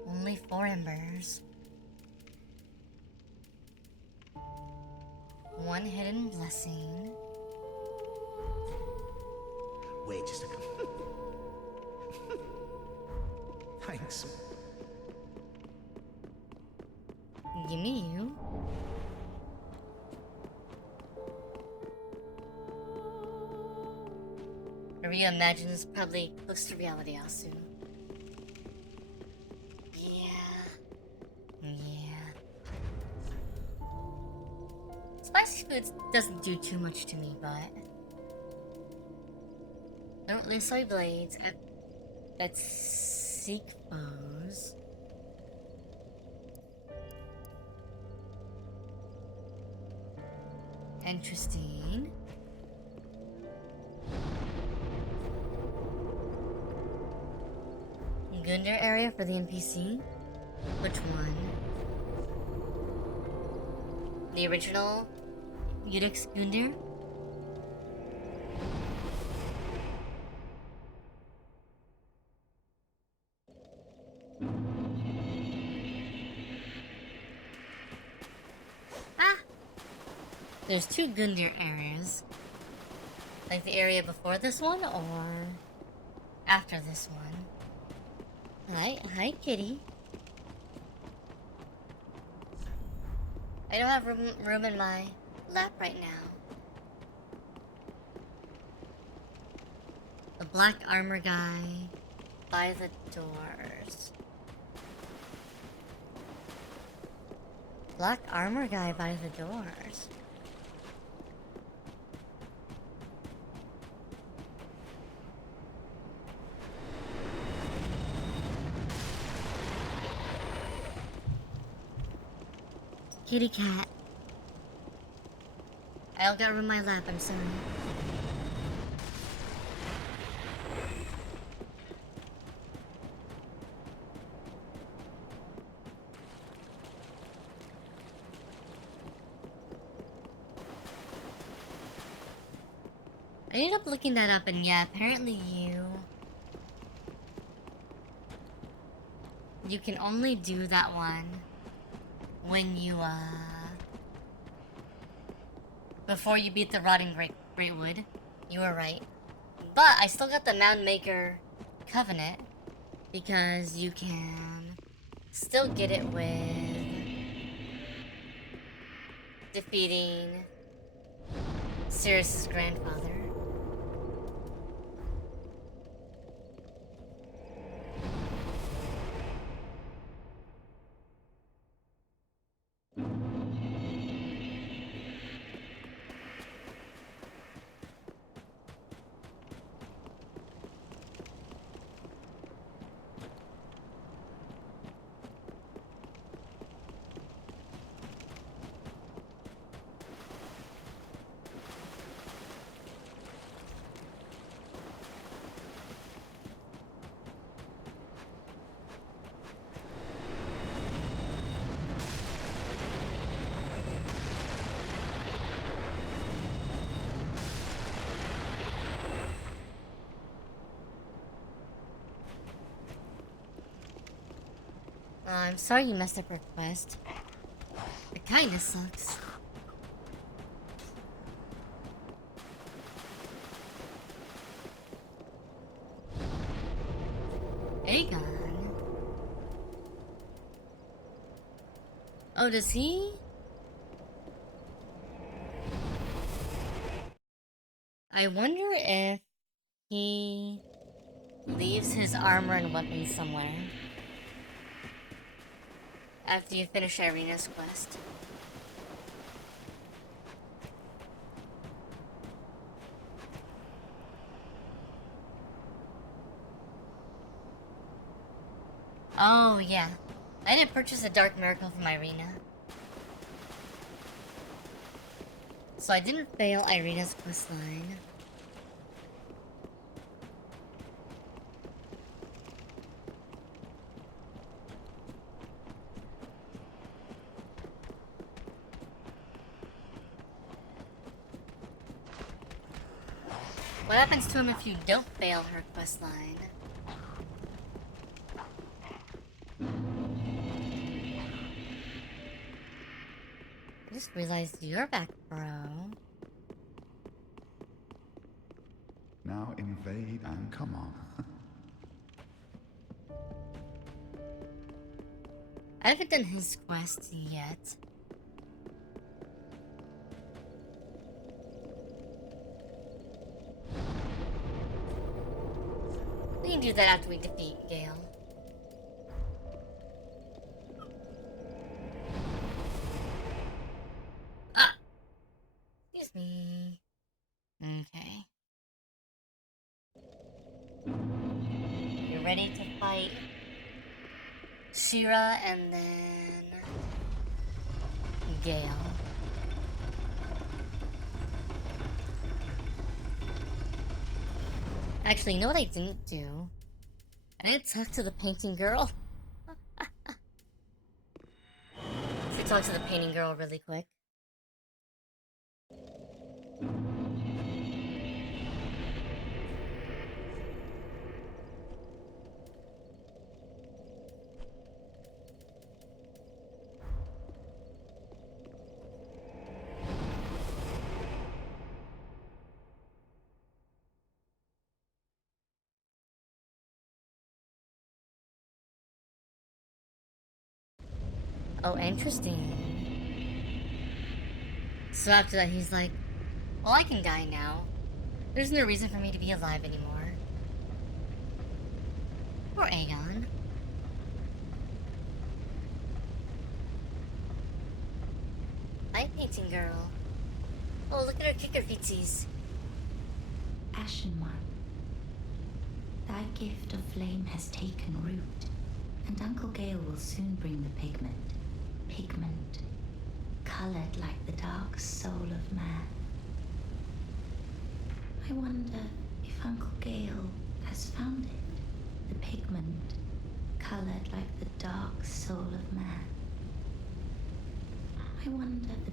Only 4 embers. 1 hidden blessing. Wait just a second. Thanks. Give me you. Maria imagines probably close to reality, Asu. Yeah. Spicy foods doesn't do too much to me, but... Don't lose soy blades. Let's seek foes. Interesting. Gundar area for the NPC? Which one? The original Udix Gundar? There's 2 Gundar areas. Like the area before this one or after this one. Hi kitty. I don't have room in my lap right now. The black armor guy by the doors. Black armor guy by the doors. Kitty cat. I got room in my lap, I'm sorry. I ended up looking that up and yeah, apparently you can only do that one when you, before you beat the Rotting Greatwood. You were right. But I still got the Mound Maker Covenant, because you can still get it with defeating Sirius's grandfather. I'm sorry you messed up your quest. It kinda sucks. Aegon. Oh, does he? I wonder if he leaves his armor and weapons somewhere after you finish Irina's quest. Oh, yeah. I didn't purchase a Dark Miracle from Irina. So I didn't fail Irina's questline. What happens to him if you don't fail her questline? I just realized you're back, bro. Now invade and come on. I haven't done his quest yet. We can do that after we defeat Gale. Ah! Excuse me. Okay. You're ready to fight Shira and then Gale. Actually, you know what I didn't do? I didn't talk to the painting girl. Should talk to the painting girl really quick. Oh, interesting. So after that, he's like, well, I can die now. There's no reason for me to be alive anymore. Poor Aegon. Hi, painting girl. Oh, look at her kicker feetsies. Ashen One, thy gift of flame has taken root, and Uncle Gale will soon bring the pigment. Pigment, colored like the dark soul of man. I wonder if Uncle Gale has found it. The pigment, colored like the dark soul of man. I wonder the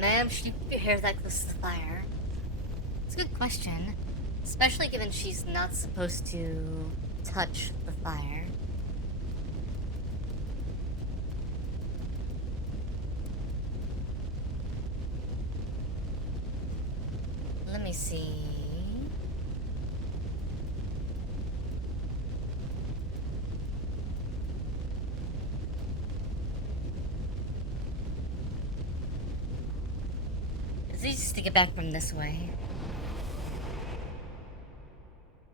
Ma'am, should you keep your hair that close to the fire? It's a good question. Especially given she's not supposed to touch the fire. Let me see. It's easiest to get back from this way.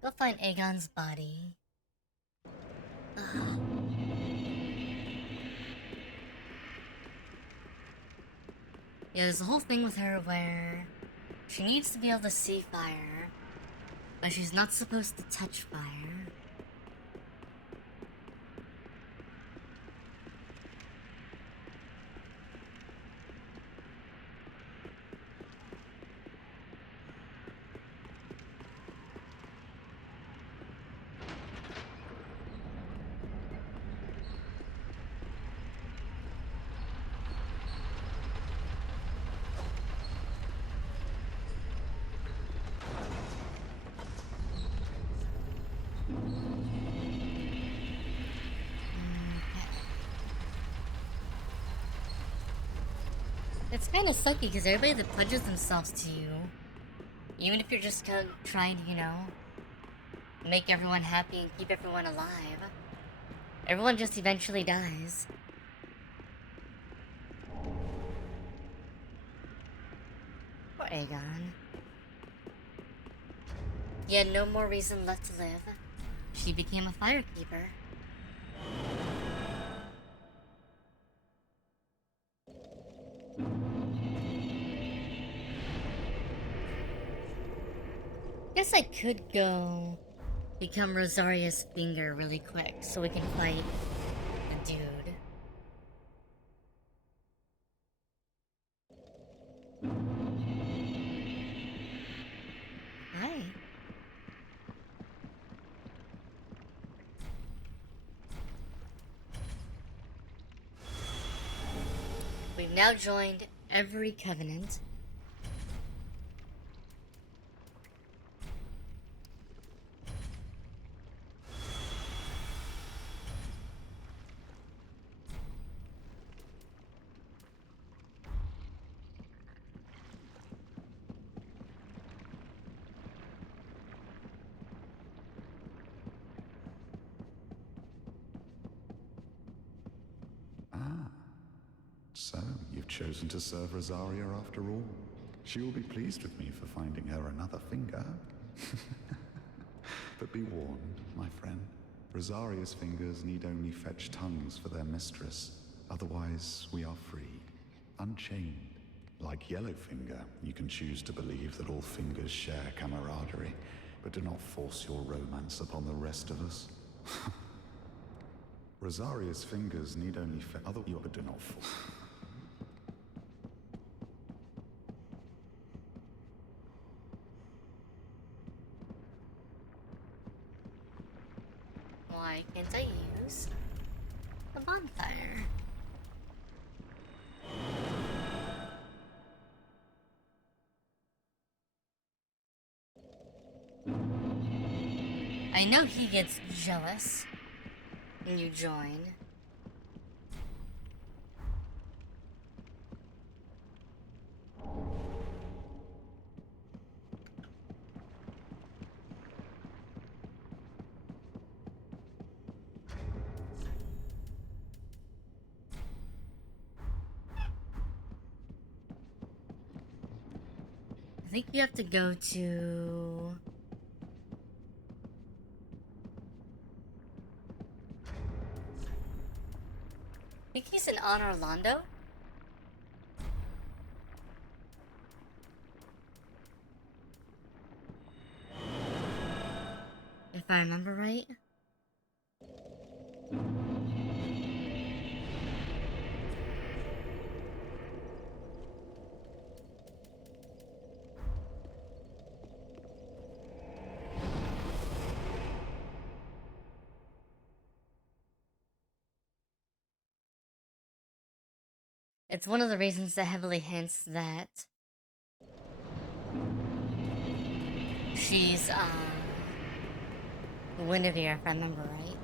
Go find Aegon's body. Ugh. Yeah, there's a whole thing with her where she needs to be able to see fire, but she's not supposed to touch fire. It's kind of sucky because everybody that pledges themselves to you, even if you're just trying to, you know, make everyone happy and keep everyone alive, everyone just eventually dies. Poor Aegon. He had no more reason left to live. She became a firekeeper. Guess I could go become Rosaria's finger really quick so we can fight the dude. Hi. We've now joined every covenant. So, you've chosen to serve Rosaria after all. She will be pleased with me for finding her another finger. But be warned, my friend. Rosaria's fingers need only fetch tongues for their mistress. Otherwise, we are free, unchained. Like Yellowfinger, you can choose to believe that all fingers share camaraderie, but do not force your romance upon the rest of us. Rosaria's fingers need only but do not force. Why can't I use a bonfire? I know he gets jealous when you join. I think you have to go to... I think he's in Orlando. If I remember right. It's one of the reasons that heavily hints that she's, Guinevere, if I remember right.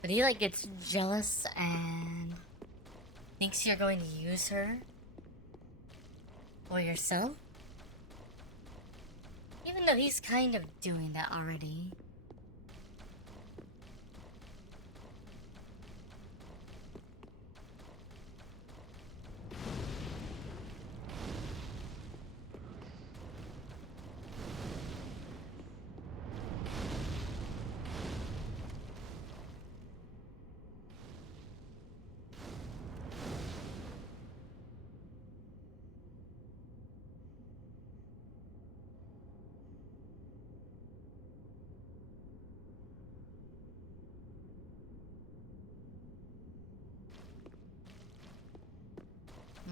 But he, like, gets jealous and thinks you're going to use her for yourself. Even though he's kind of doing that already.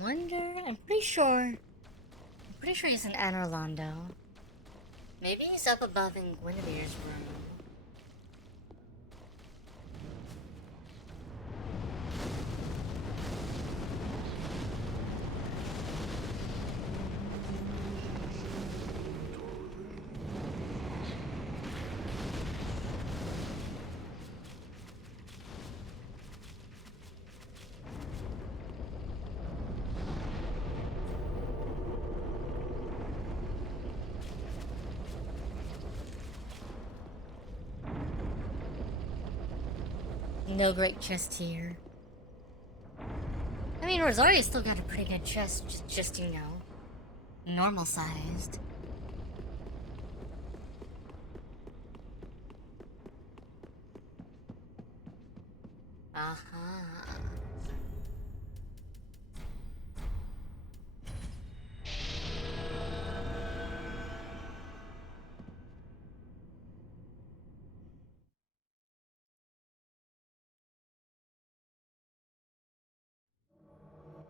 Wonder, I'm pretty sure he's in Orlando. Maybe he's up above in Guinevere's room. No great chest here. I mean, Rosaria's still got a pretty good chest, just you know, normal sized.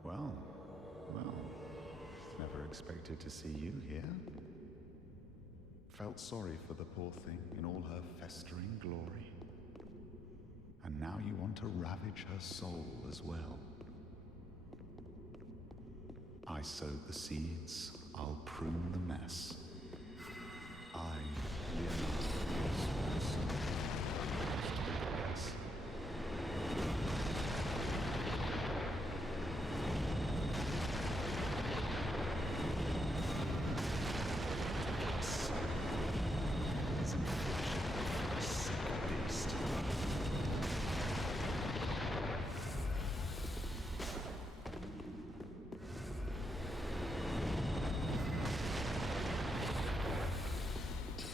Well, well, never expected to see you here. Felt sorry for the poor thing in all her festering glory. And now you want to ravage her soul as well. I sowed the seeds, I'll prune the mess. I, Leonardo,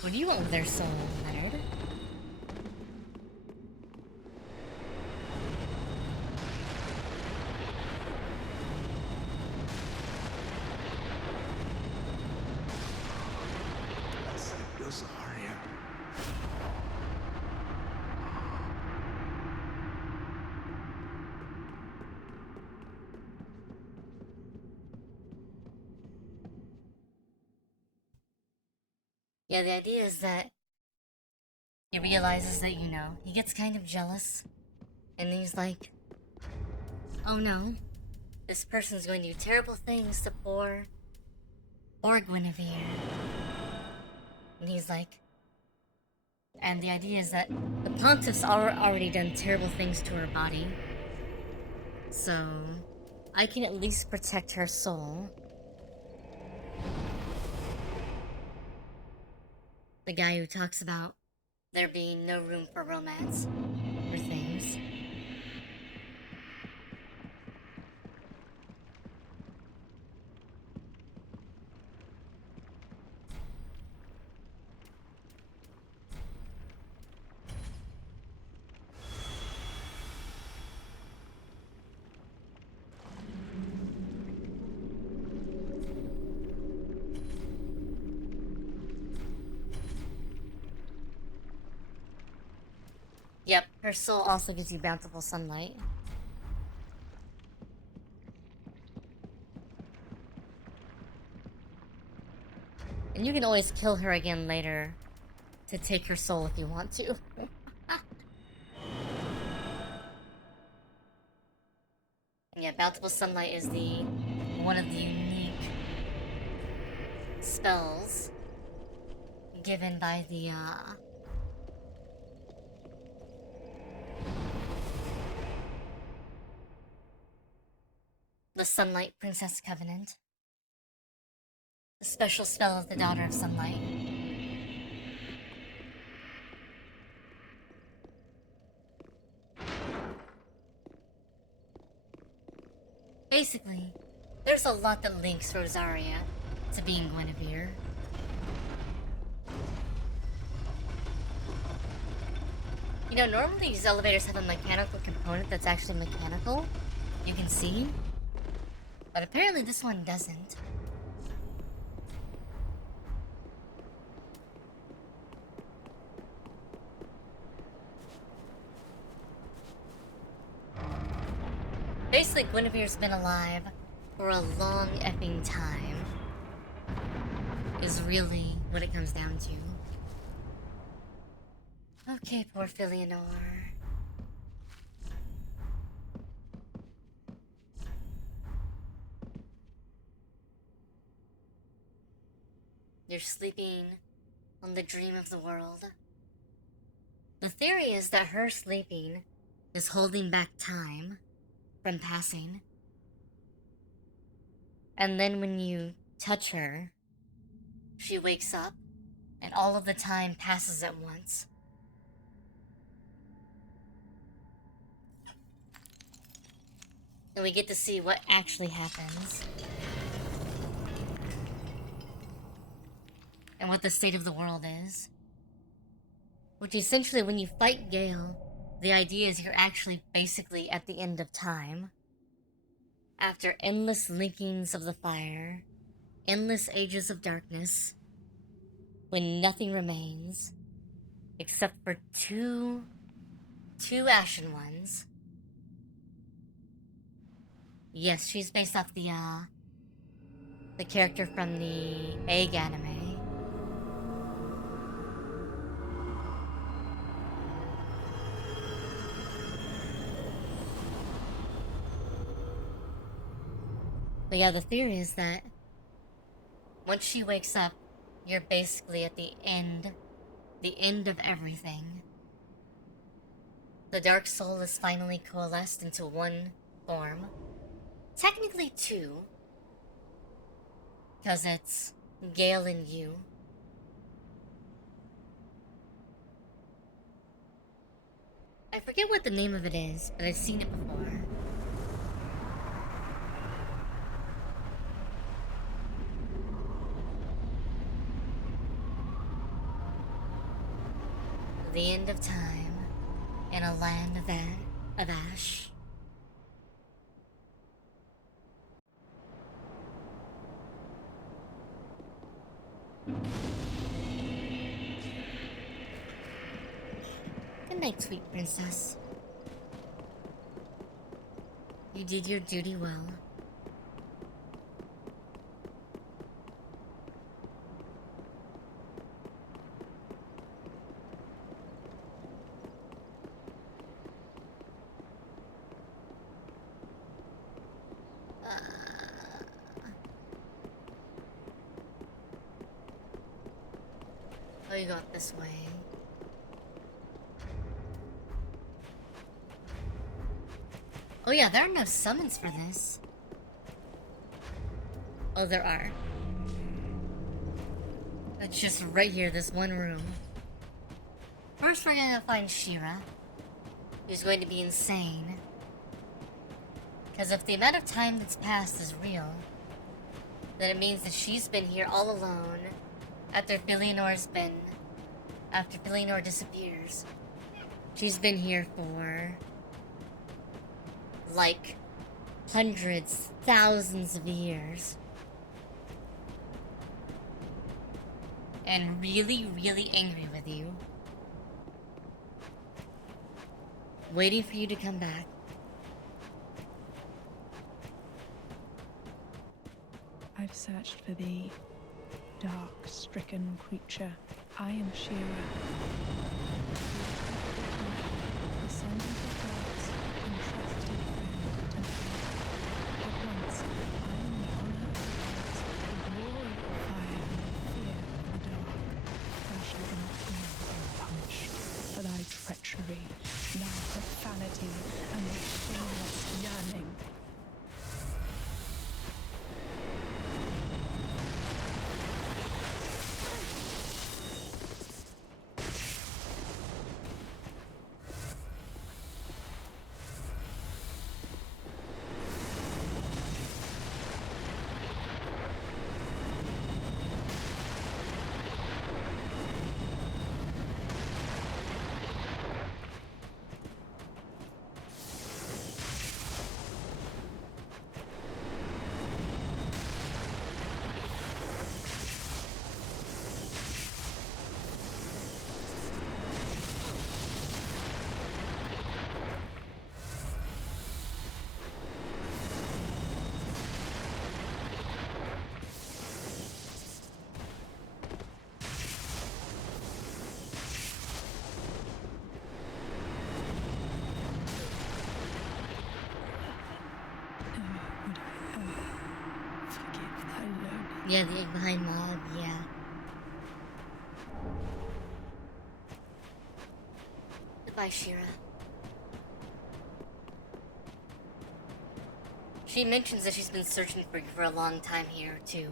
What do you want with their soul, Leonard? Rosaria. Yeah, the idea is that he realizes that, you know, he gets kind of jealous. And he's like, oh no, this person's going to do terrible things to poor Guinevere. And he's like, and the idea is that the Pontiff's already done terrible things to her body. So, I can at least protect her soul. The guy who talks about there being no room for romance or things. Yep, her soul also gives you bountiful sunlight. And you can always kill her again later to take her soul if you want to. Yeah, bountiful sunlight is one of the unique spells given by the Sunlight Princess Covenant. The special spell of the Daughter of Sunlight. Basically, there's a lot that links Rosaria to being Guinevere. You know, normally these elevators have a mechanical component that's actually mechanical. You can see. But apparently this one doesn't. Basically, Guinevere's been alive for a long effing time. Is really what it comes down to. Okay, poor Philionor. You're sleeping on the dream of the world. The theory is that her sleeping is holding back time from passing. And then when you touch her, she wakes up and all of the time passes at once. And we get to see what actually happens. And what the state of the world is. Which essentially, when you fight Gale, the idea is you're actually basically at the end of time. After endless linkings of the fire, endless ages of darkness, when nothing remains, except for two ashen ones. Yes, she's based off the character from the Egg anime. But yeah, the theory is that once she wakes up, you're basically at the end of everything. The dark soul is finally coalesced into one form. Technically two, because it's Gale and you. I forget what the name of it is, but I've seen it before. The end of time in a land of ash. Good night, sweet princess. You did your duty well. Oh, you got this way. Oh yeah, there are no summons for this. Oh, there are. It's just right here, this one room. First we're gonna find Shira, who's going to be insane. Because if the amount of time that's passed is real, then it means that she's been here all alone after Filianor disappears. She's been here for like hundreds, thousands of years. And really, really angry with you. Waiting for you to come back. I've searched for thee, dark-stricken creature. I am Shira. Descendant of gods, and trusted friend to me. At once, I am the honor of gods, the glory of fire, and the fear of the dark. Thou shalt not be punished for thy treachery, thy profanity, and thy shameless yearning. Yeah, the egg behind Mob, yeah. Goodbye, Shira. She mentions that she's been searching for you for a long time here, too.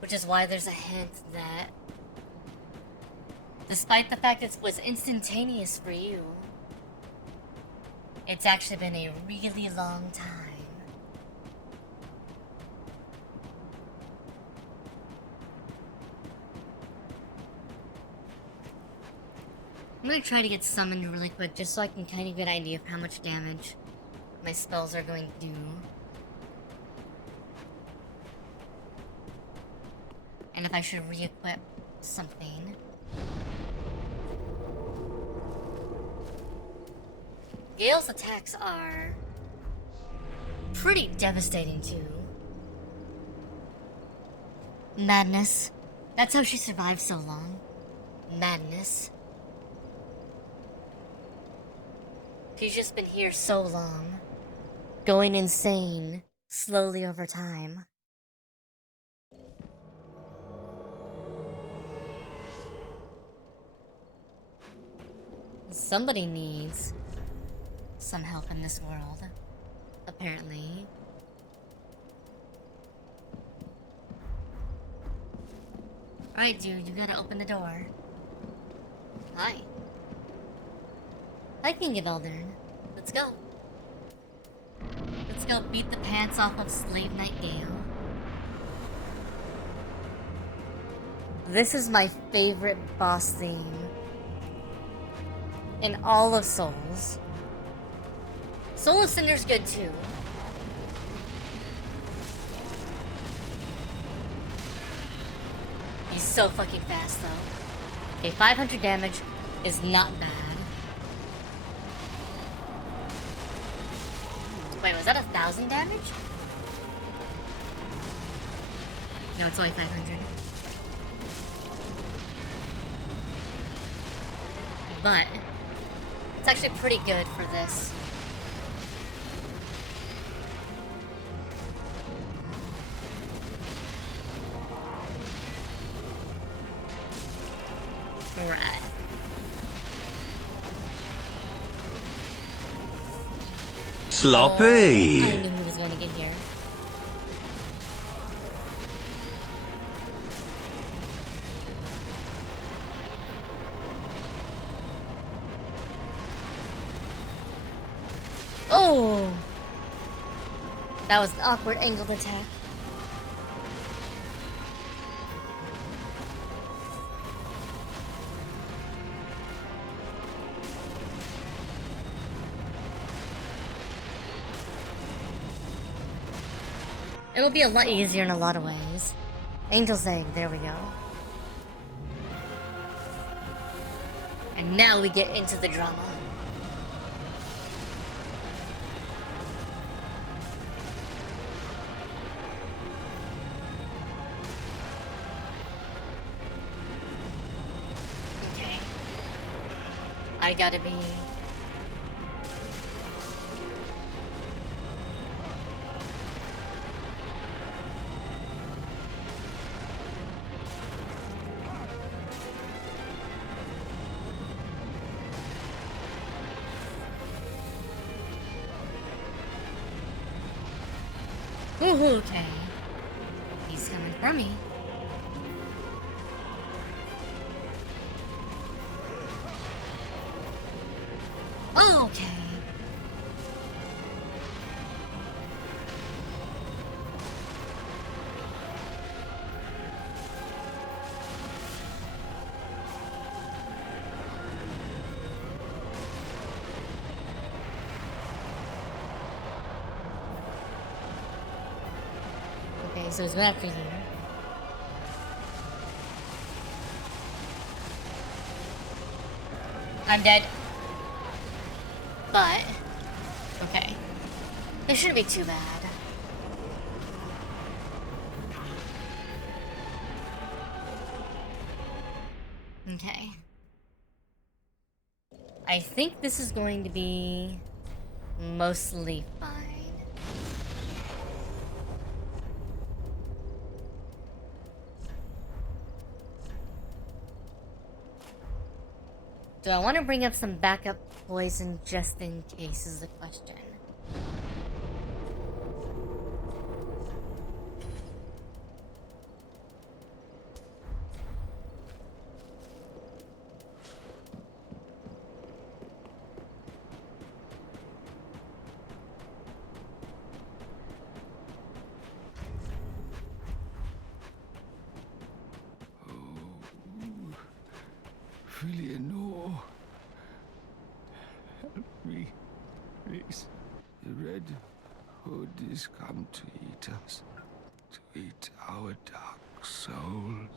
Which is why there's a hint that, despite the fact it was instantaneous for you, It's actually been a really long time. I'm gonna try to get summoned really quick just so I can kind of get an idea of how much damage my spells are going to do. And if I should re-equip something. Gale's attacks are pretty devastating too. Madness. That's how she survived so long. Madness. She's just been here so long. Going insane, slowly over time. Somebody needs some help in this world, apparently. Alright, dude, you gotta open the door. Hi. Hi, King of Eldern. Let's go. Let's go beat the pants off of Slave Knight Gale. This is my favorite boss theme in all of Souls. Soul of Cinder's good too. He's so fucking fast though. Okay, 500 damage is not bad. Wait, was that 1,000 damage? No, it's only 500. But it's actually pretty good for this. Where we're at. Sloppy. I knew he was going to get here. Oh! That was an awkward angled attack. It'll be a lot easier in a lot of ways. Angel's Egg, there we go. And now we get into the drama. Okay. I gotta be... Ooh, okay. He's coming for me. Okay. Okay, so it's going after here. I'm dead. But, okay. It shouldn't be too bad. Okay. I think this is going to be mostly fine. Do I want to bring up some backup poison just in case is the question. really know. Help me, please. The Red Hood is come to eat us, to eat our dark souls.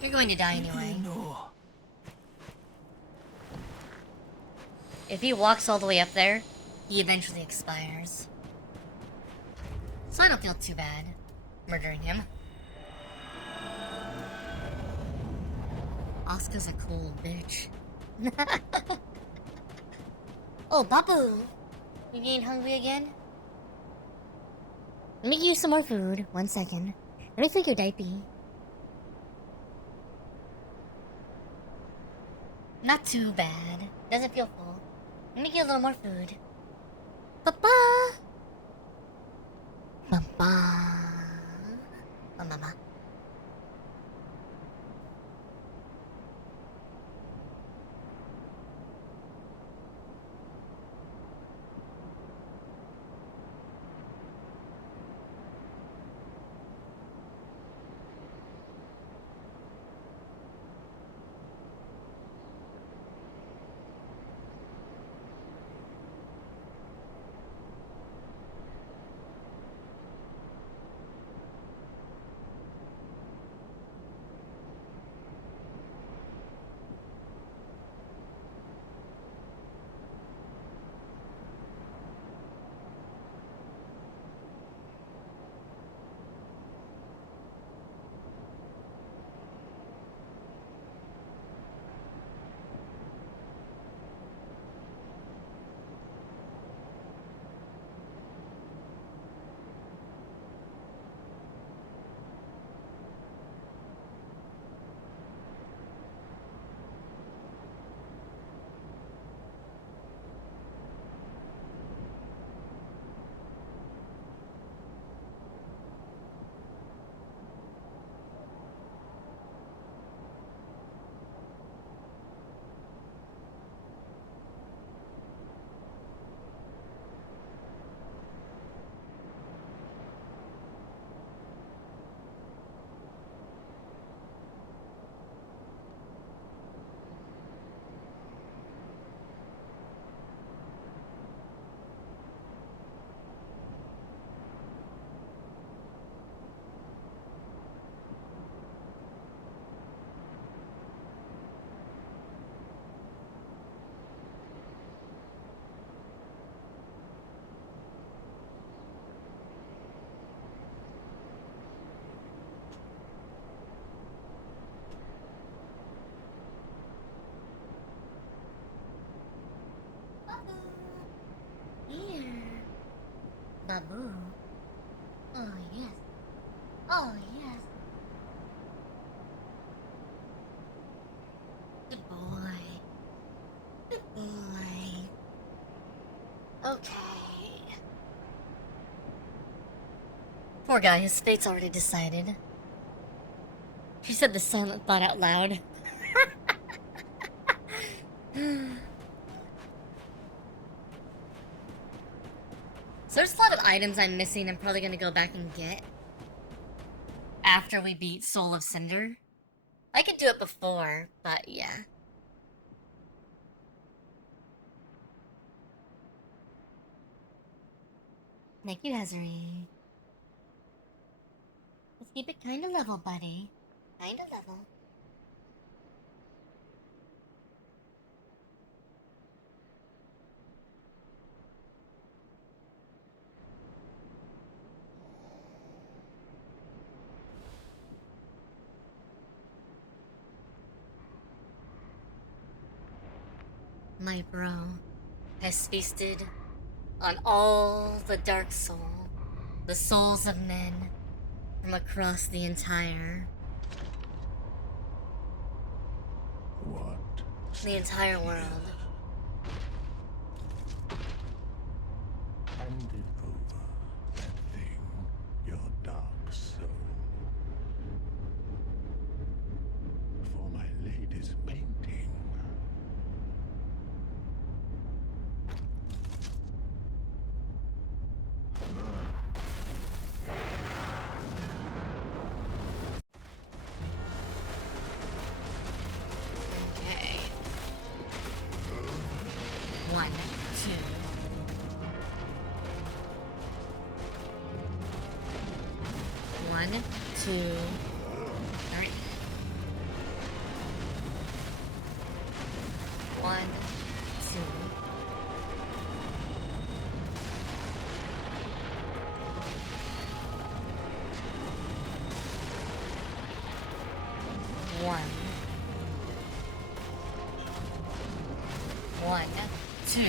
You're going to die anyway. No. If he walks all the way up there, he eventually expires. So I don't feel too bad murdering him. Asuka's a cool bitch. Oh, Babu! You getting hungry again? Let me give you some more food. 1 second. Let me flick your diaper. Not too bad. Doesn't feel full. Let me get a little more food. Papa! Papa! Oh, mama. Here. Babu. Oh, yes. Oh, yes. Good boy. Good boy. Okay. Poor guy, his fate's already decided. She said the silent thought out loud. So there's a lot of items I'm missing I'm probably gonna go back and get after we beat Soul of Cinder. I could do it before, but yeah. Thank you, Hazari. Let's keep it kinda level, buddy. Kinda level. My bro has feasted on all the dark soul, the souls of men from across the entire world. Hand it over, that thing, your dark soul. For my lady's painting. 2, 3. 1, 2. One, 2.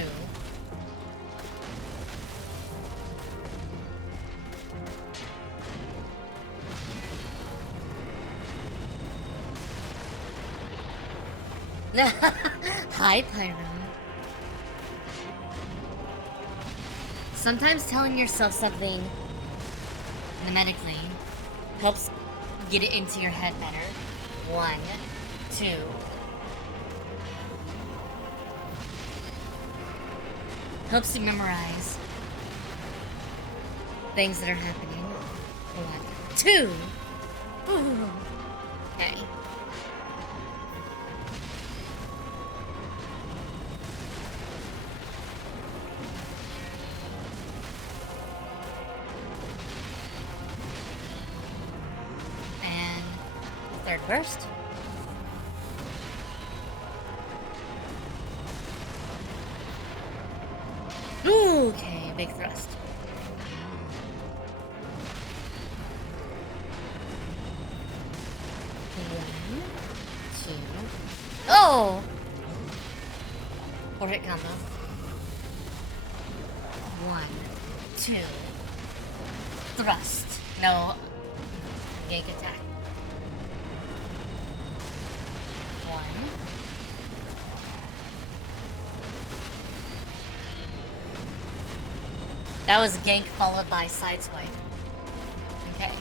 Hi, Pyro. Sometimes telling yourself something mimetically helps get it into your head better. 1, 2. Helps you memorize things that are happening. 1, 2. Ooh. Okay. And third burst. Okay, big thrust. One, 2. Oh! 4-hit combo. 1, 2. Thrust. No. Gank attack. 1. That was gank followed by sideswipe. Okay.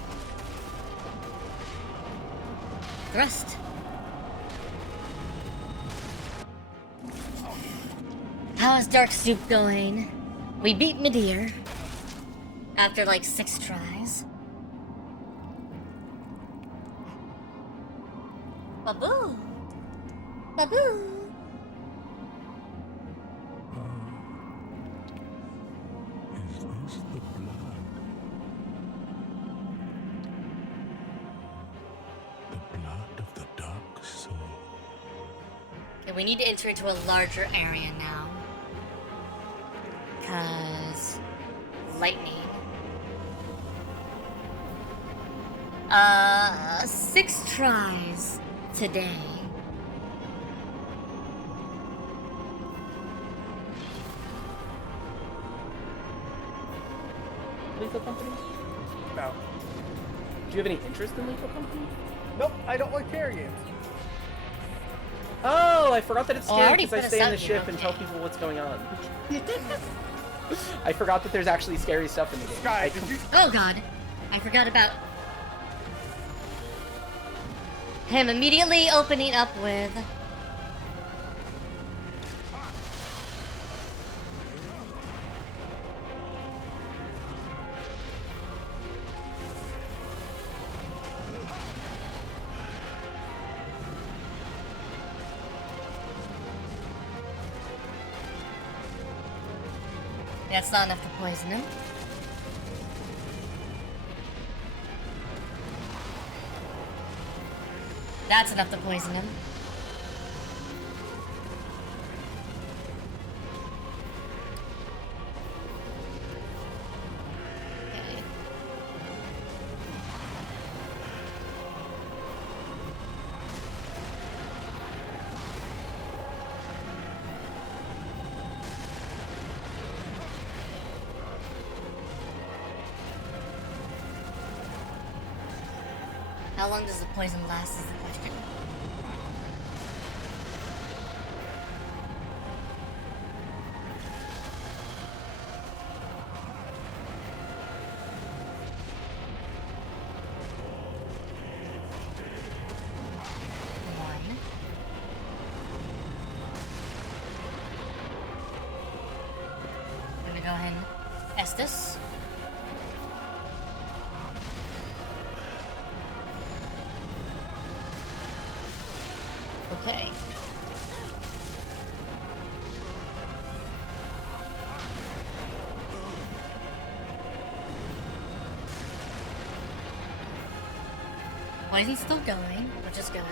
Thrust. How is Dark Soup going? We beat Midir after like 6 tries. Baboo! Baboo! Is this the blood? The blood of the dark soul. Okay, we need to enter into a larger area now. 'Cause lightning. 6 tries today. Lethal Company? No. Do you have any interest in Lethal Company? Nope, I don't like parry games. Oh, I forgot that it's Oh, I scary already because I put stay us in the out, you ship know. and tell people what's going on. I forgot that there's actually scary stuff in the game. Sky, did you... Oh god. I forgot about him immediately opening up with That's not enough to poison him. That's enough to poison him. Okay. How long does the poison last is the question. One. I'm gonna go ahead and Estus. Okay. Poison's still going, which is good.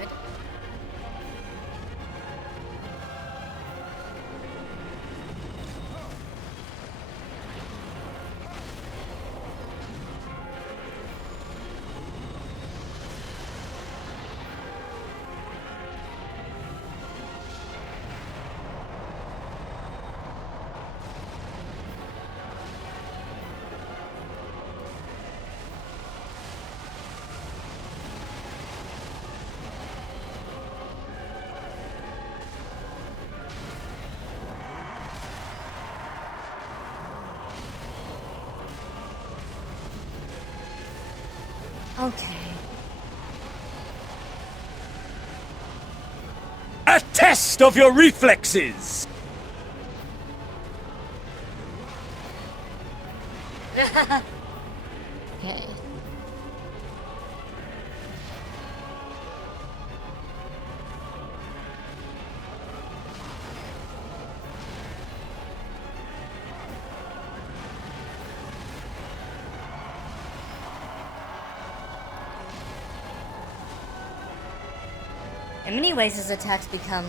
Okay. A test of your reflexes! Okay. In many ways, his attacks become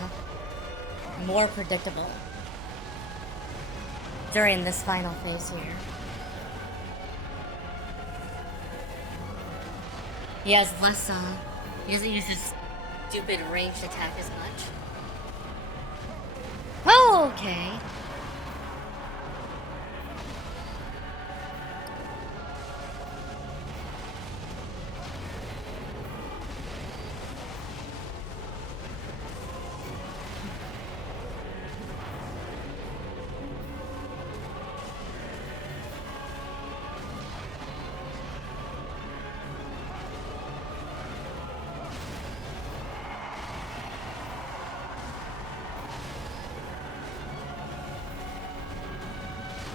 more predictable during this final phase here. He has less, he doesn't use his stupid ranged attack as much. Oh, okay.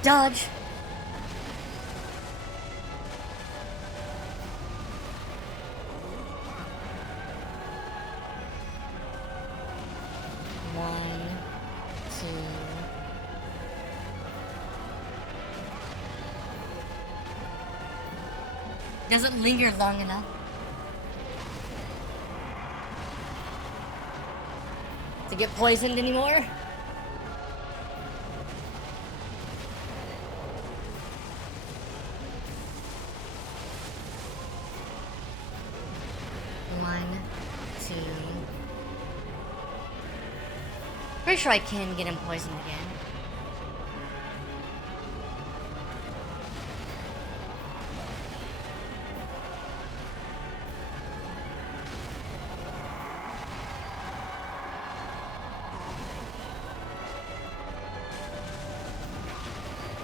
Dodge. One, two. Doesn't linger long enough. To get poisoned anymore? Pretty sure I can get him poisoned again.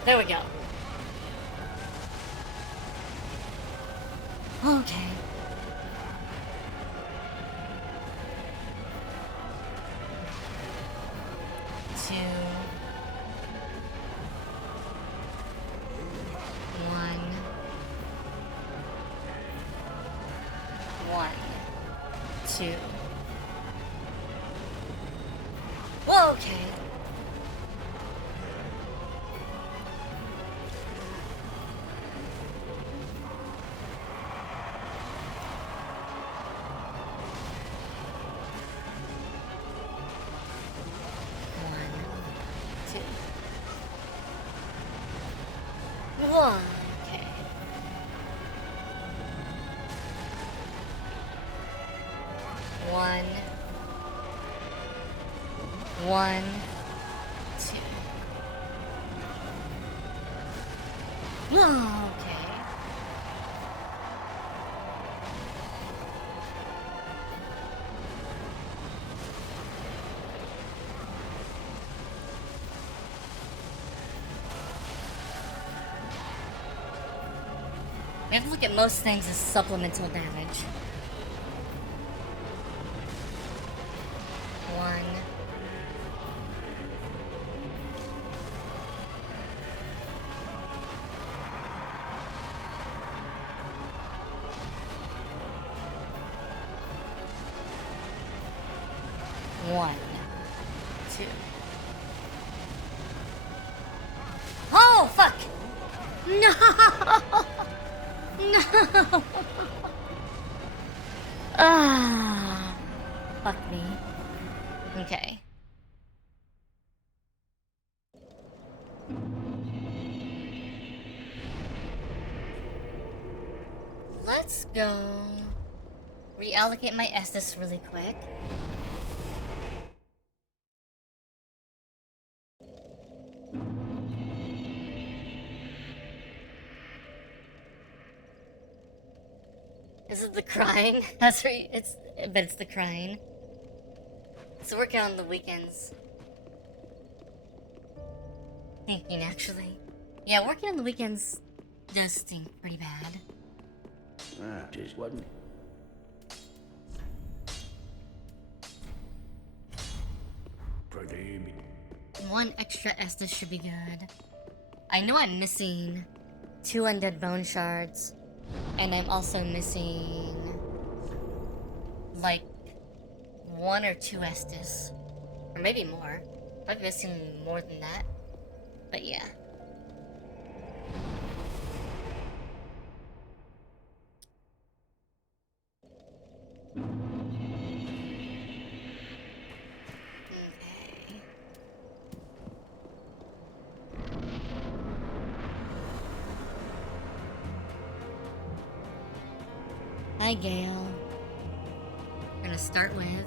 There we go. Okay. Whoa, okay. One, okay. One, two. Oh, okay. We have to look at most things as supplemental damage. One. One, two. Oh, fuck! No! No! Ah, fuck me. Okay. Let's go reallocate my Estus really quick. Is it the crying? That's right. But it's the crying. It's working on the weekends. Thinking actually. Yeah, working on the weekends does stink pretty bad. Just wasn't. One extra Estus should be good. I know I'm missing 2 undead bone shards. And I'm also missing like 1 or 2 Estus. Or maybe more. I'm missing more than that. But yeah. Hi, Gale. We're gonna start with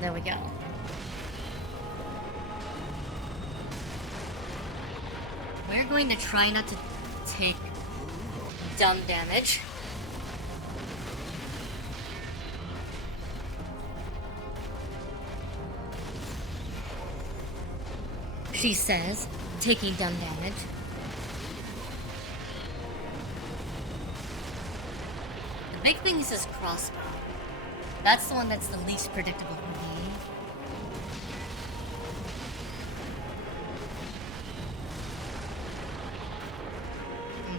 there we go. We're going to try not to take dumb damage. She says, taking dumb damage. The big thing is his crossbow. That's the one that's the least predictable for me.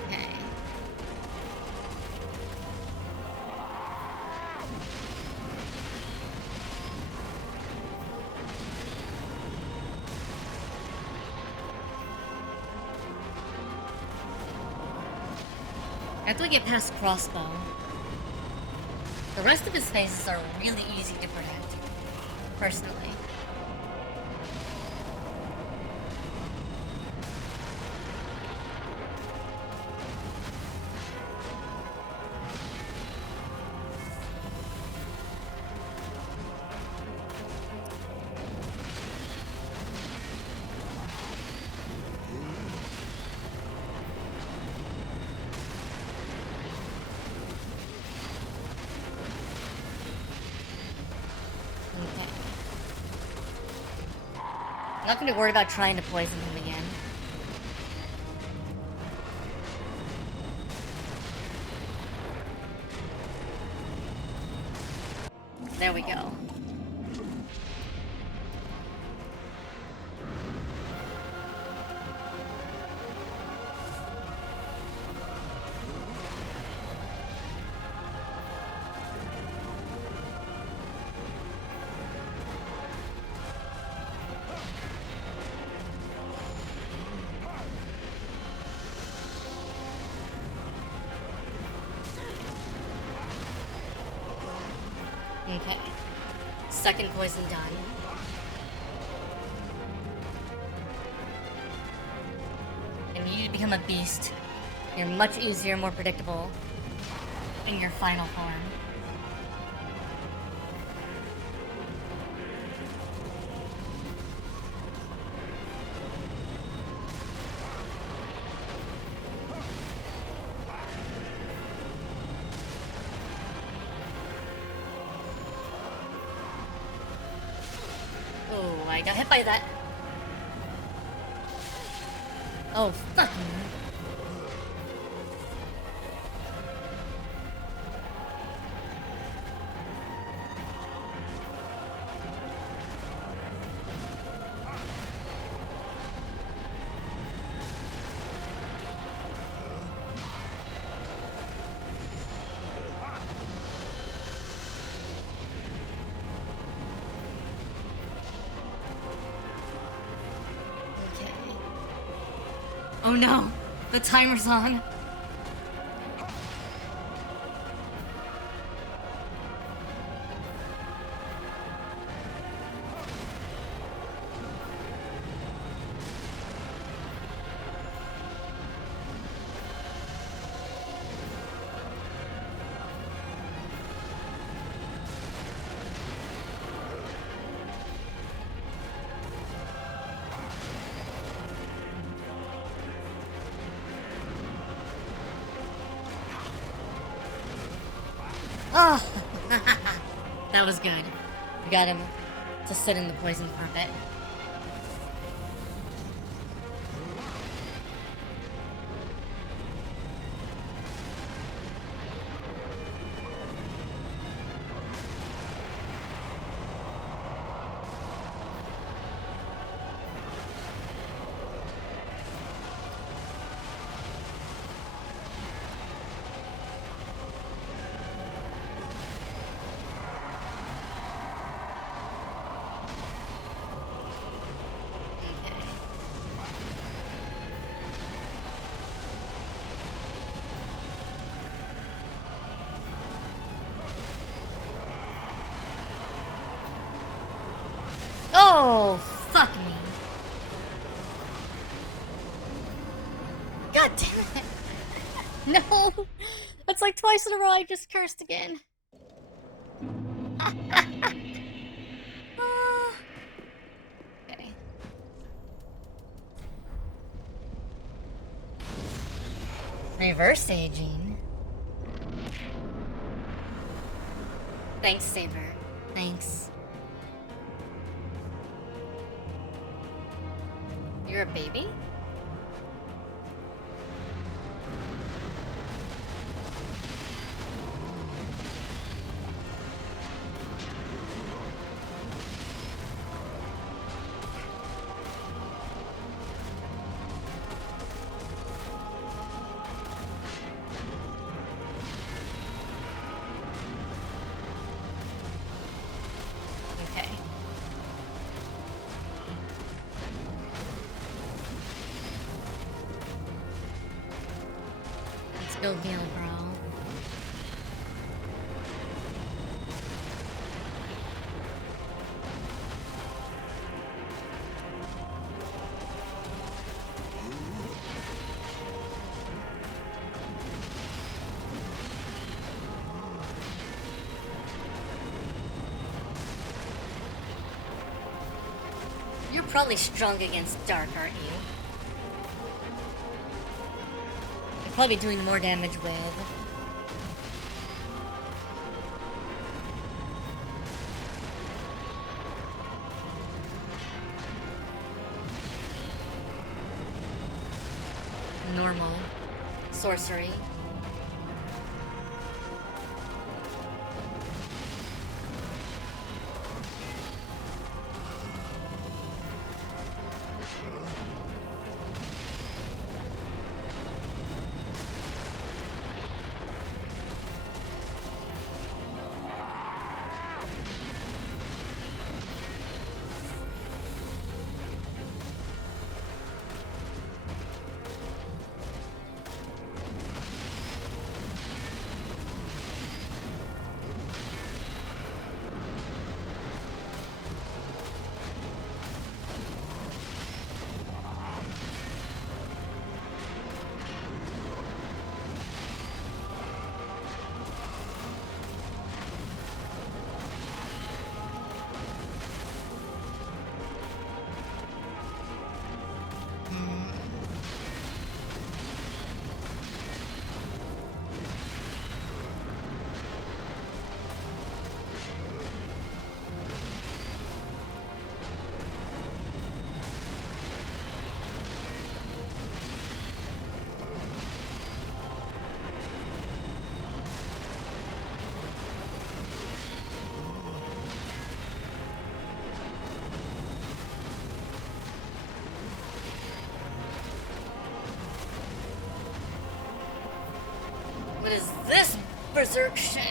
Okay. After we get past crossbow, the rest of his phases are really easy to predict, personally. I'm not going to worry about trying to poison him again. There we go. Okay. Second poison done. And you become a beast. You're much easier, more predictable in your final form. Oh, I got hit by that. Oh, fuck me. Oh no, the timer's on. Oh, that was good. We got him to sit in the poison carpet. Oh, fuck me. God damn it. No. That's like twice in a row I just cursed again. Okay. Reverse aging. Thanks, Saber. Thanks. You're a baby? Okay. Let's go heal, bro. You're probably strong against dark, aren't you? You're probably doing more damage with. Normal. Sorcery. What is this berserk shit?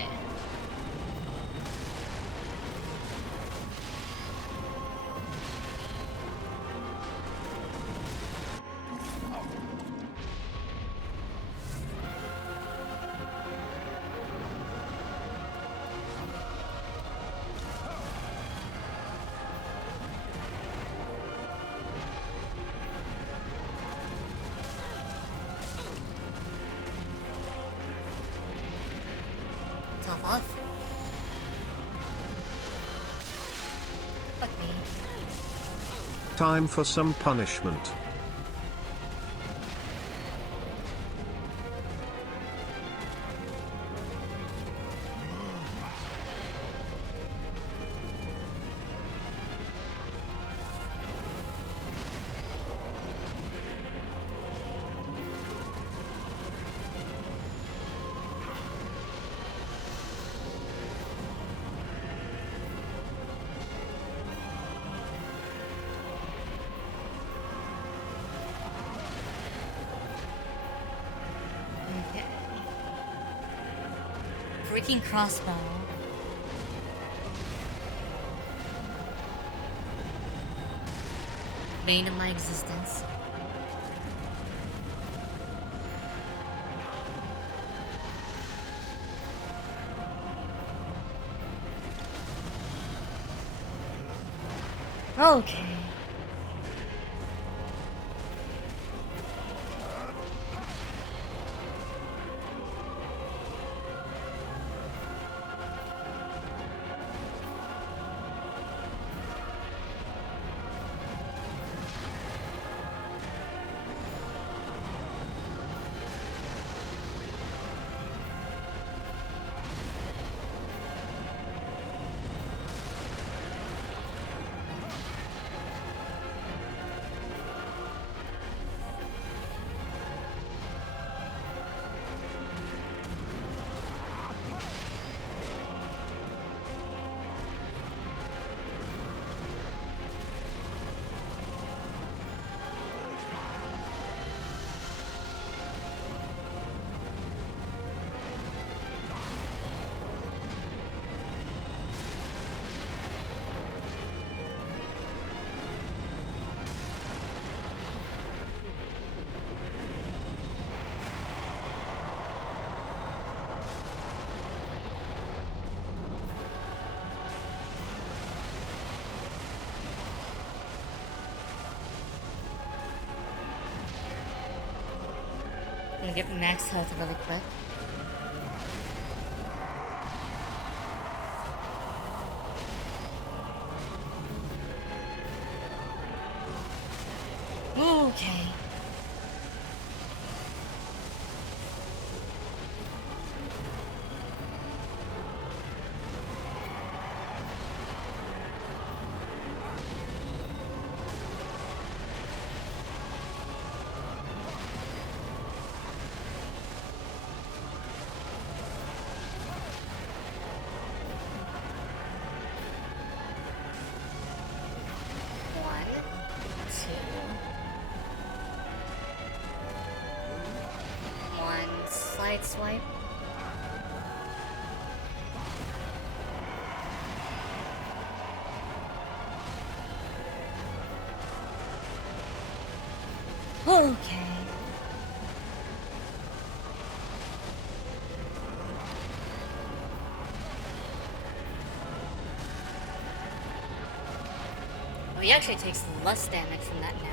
Fuck me. Time for some punishment. Okay. Freaking crossbow. Bane of my existence. Okay. I'm gonna get max health really quick. Okay. Side swipe. Okay. Oh, he actually takes less damage from that now.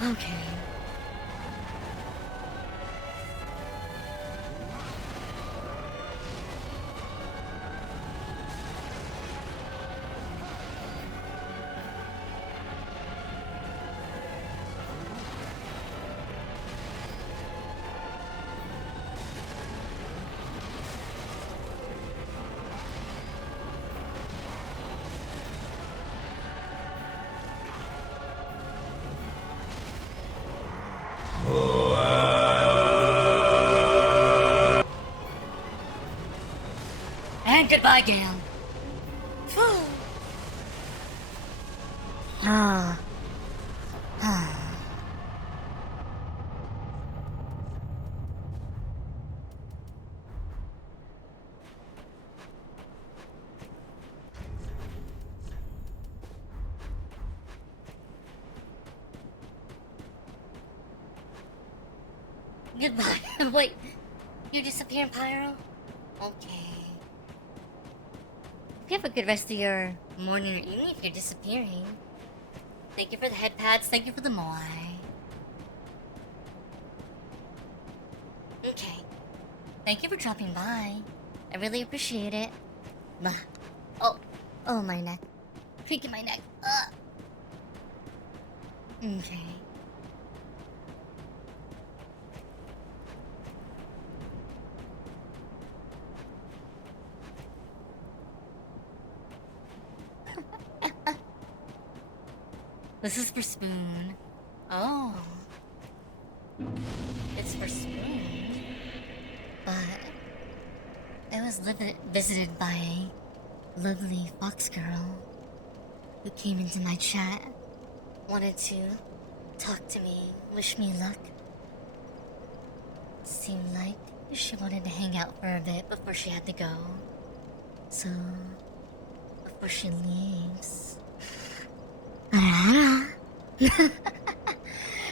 Okay. And goodbye, Gale. Ah. Ah. Goodbye. Wait, you disappeared, Pyro? Okay. You have a good rest of your morning or evening if you're disappearing. Thank you for the head pads. Thank you for the moai. Okay. Thank you for dropping by. I really appreciate it. Bah. Oh, my neck. Creaking my neck. Okay. This is for Spoon. Oh. It's for Spoon. But I was visited by a lovely fox girl who came into my chat, wanted to talk to me, wish me luck. Seemed like she wanted to hang out for a bit before she had to go. So, before she leaves...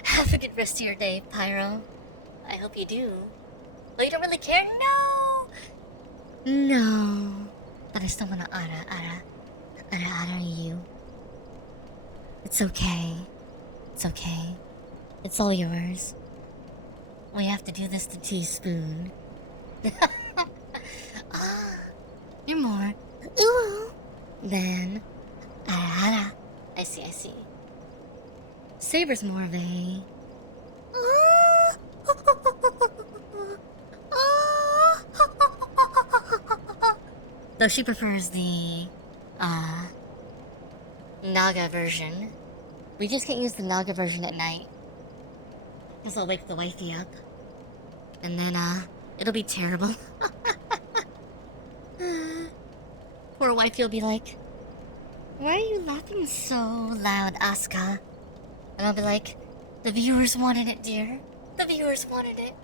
Have a good rest of your day, Pyro. I hope you do. Well, you don't really care? No. But I still wanna ara you. It's okay. It's okay. It's all yours. We have to do this to Teaspoon. You're more than ara. I see. Saber's more of a... Though she prefers the, Naga version. We just can't use the Naga version at night. Because I'll wake the wifey up. And then, it'll be terrible. Poor wifey will be like, "Why are you laughing so loud, Asuka?" And I'll be like, "The viewers wanted it, dear. The viewers wanted it."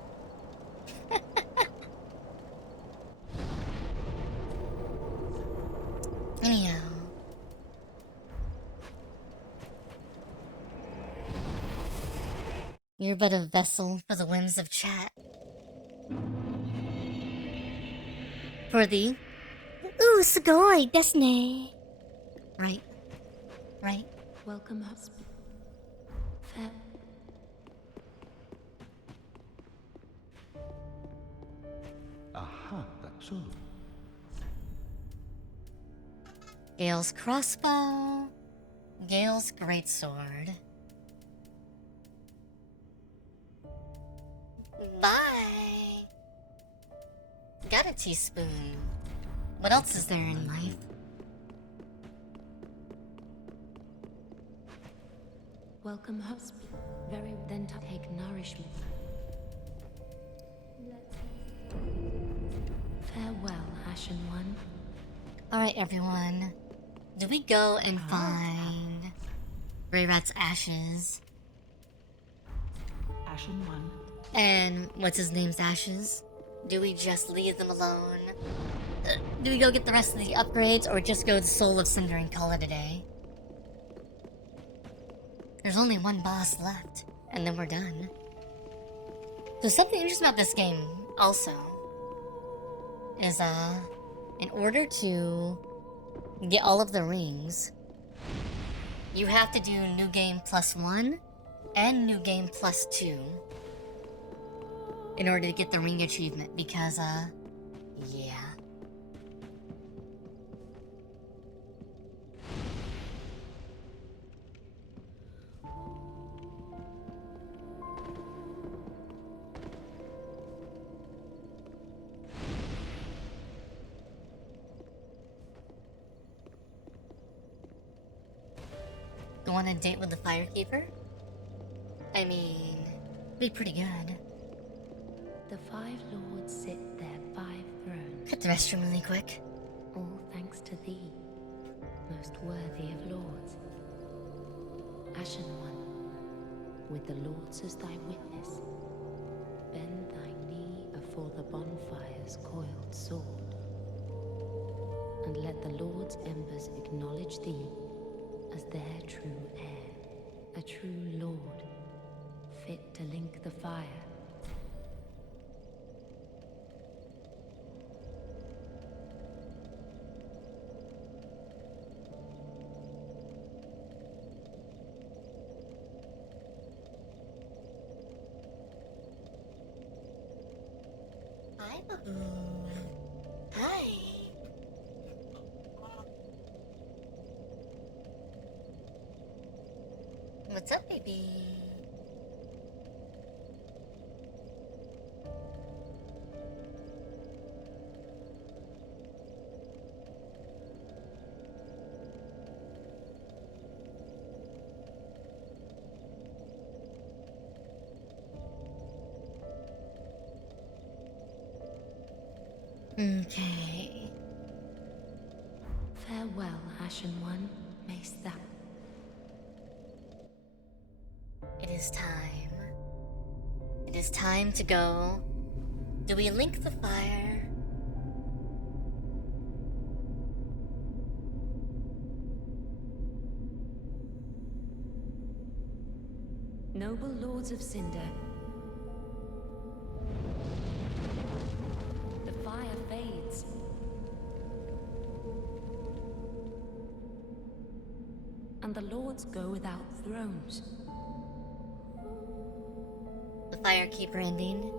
Anyhow. You're but a vessel for the whims of chat. For the... Ooh, sugoi desu ne. Right. Welcome, husband. Fair. Aha, that's all. Gale's crossbow. Gale's greatsword. Bye! Got a teaspoon. What else is there in life? Welcome, husband. Very then to take nourishment. Farewell, Ashen One. Alright, everyone. Do we go and find Grey Rat's ashes? Ashen One. And what's his name's ashes? Do we just leave them alone? Do we go get the rest of the upgrades, or just go to Soul of Cinder and call it a day? There's only one boss left, and then we're done. So something interesting about this game, also, is, in order to get all of the rings, you have to do New Game +1, and new game +2 in order to get the ring achievement because, yeah. Go on a date with the Firekeeper? I mean, be pretty good. The five lords sit their five thrones. Hit the restroom really quick. All thanks to thee, most worthy of lords. Ashen One, with the lords as thy witness, bend thy knee afore the bonfire's coiled sword, and let the lords' embers acknowledge thee as their true heir, a true lord, fit to link the fire. Hi, Babu. Hi. What's up, baby? Okay. Farewell, Ashen One. Mayst thou. It is time. It is time to go. Do we link the fire? Noble lords of Cinder, the fire fades. And the lords go without thrones. The Firekeeper ending?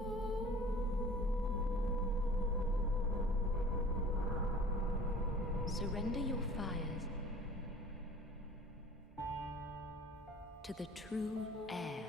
Surrender your fires to the true heir.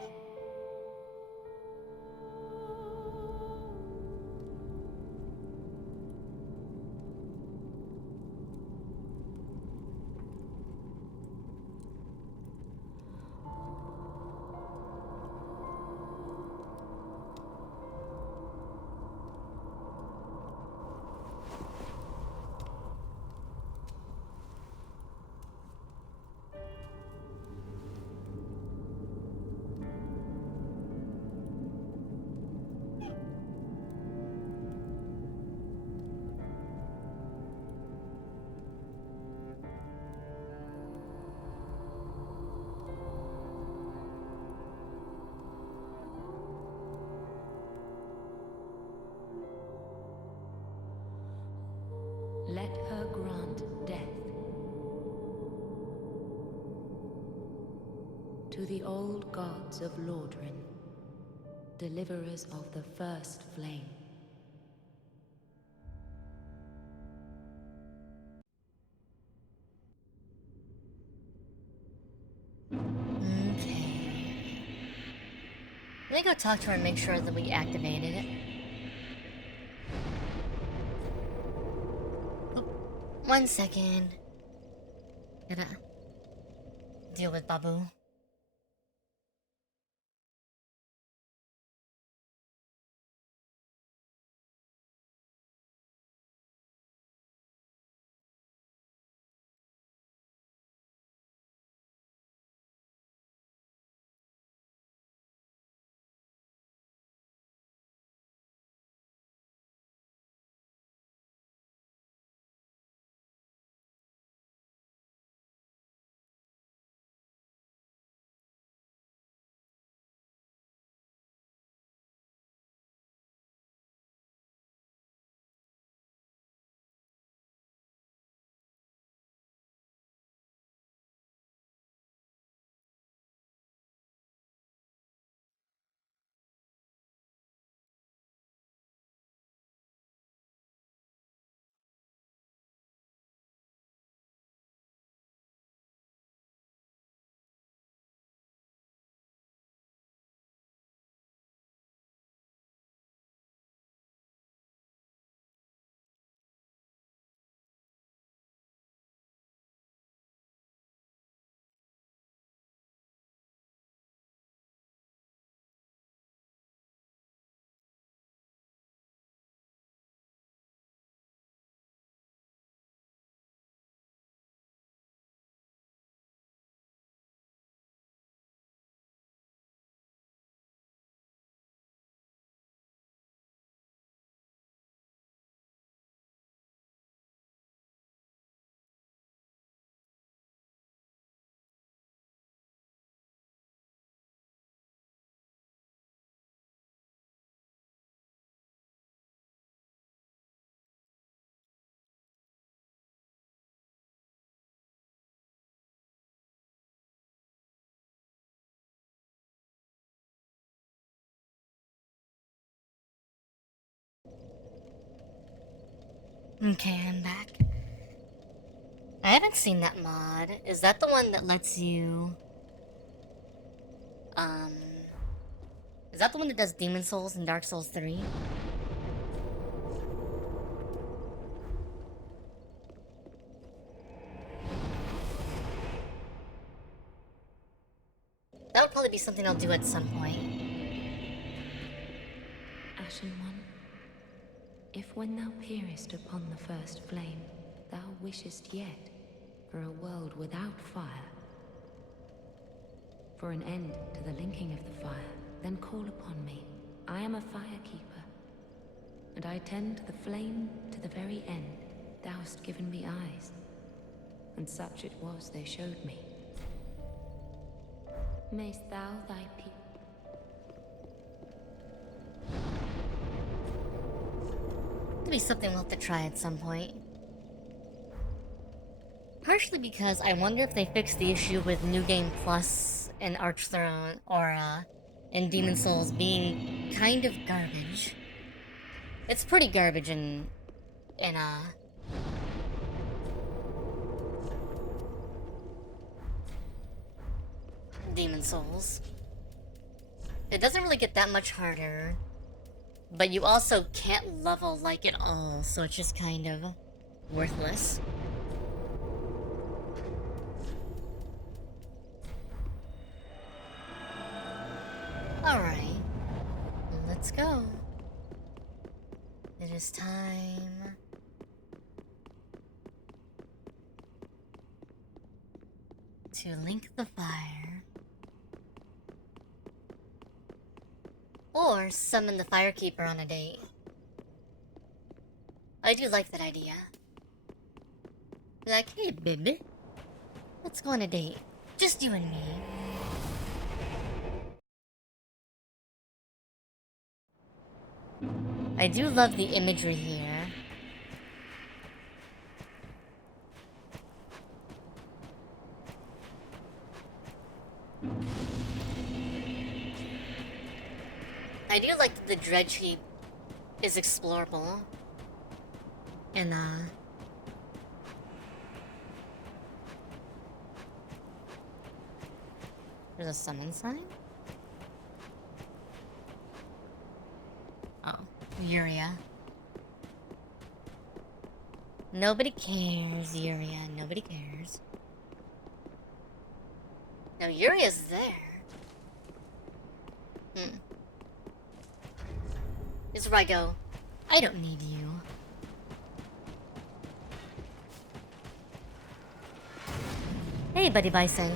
Let her grant death to the old gods of Lordran, deliverers of the first flame. Okay. Let me go talk to her and make sure that we activated it. Oh, 1 second. Gotta deal with Babu. Okay, I'm back. I haven't seen that mod. Is that the one that lets you... Is that the one that does Demon Souls in Dark Souls 3? That would probably be something I'll do at some point. Ashen One, if when thou peerest upon the first flame, thou wishest yet for a world without fire, for an end to the linking of the fire, then call upon me. I am a firekeeper, and I tend the flame to the very end. Thou hast given me eyes, and such it was they showed me. Mayst thou thy people... Could be something we'll have to try at some point. Partially because I wonder if they fixed the issue with New Game Plus and Archthrone, or in Demon Souls being kind of garbage. It's pretty garbage in Demon Souls. It doesn't really get that much harder, but you also can't level like at all, so it's just kind of worthless. Alright, let's go. It is time to link the fire. Or summon the Firekeeper on a date. I do like that idea. Like, hey baby, let's go on a date. Just you and me. I do love the imagery here. I do like that the dredge heap is explorable. And there's a summon sign? Oh, Uria. Nobody cares, Uria. Nobody cares. No, Uria's there. This is where I go. I don't need you. Hey, Buddy Bison.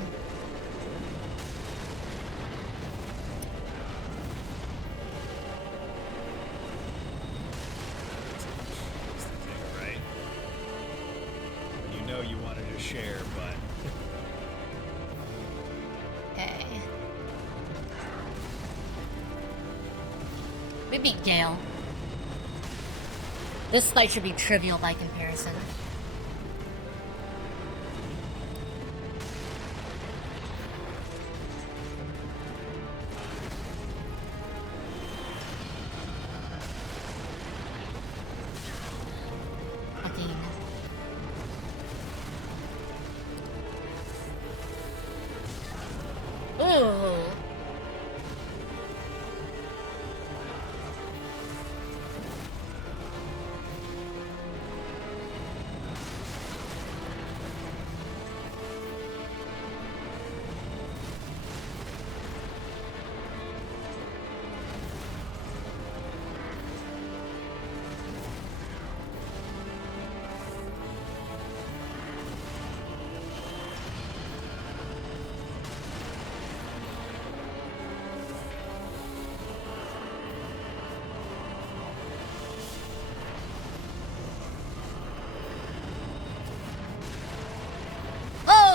Right? You know you wanted to share, but... Okay. We beat Gale. This fight should be trivial by comparison. Ooh.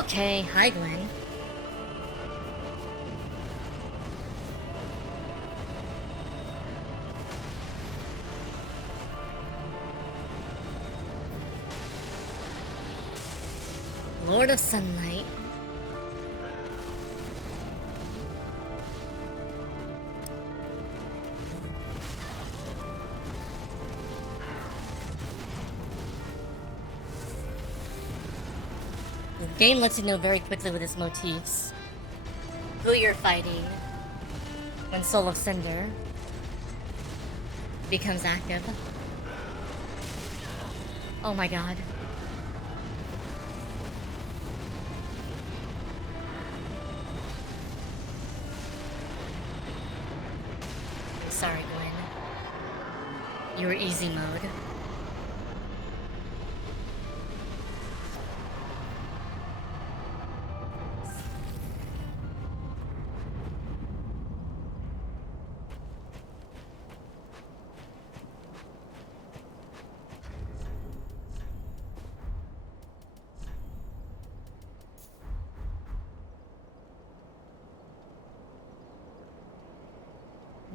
Okay, hi Gwen. Lord of Sunlight. Game lets you know very quickly with its motifs who you're fighting when Soul of Cinder becomes active. Oh my god. Sorry, Gwen. You were easy mode.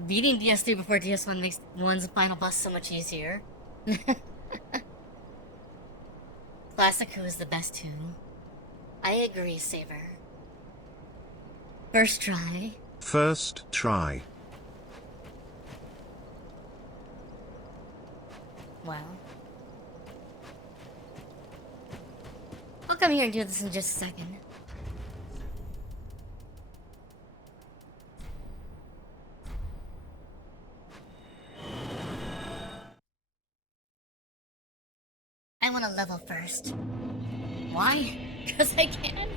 Beating DS3 before DS1 makes one's final boss so much easier. Classic Who is the best Who. I agree, Saber. First try. First try. Well. I'll come here and do this in just a second. I want to level first. Why? Because I can.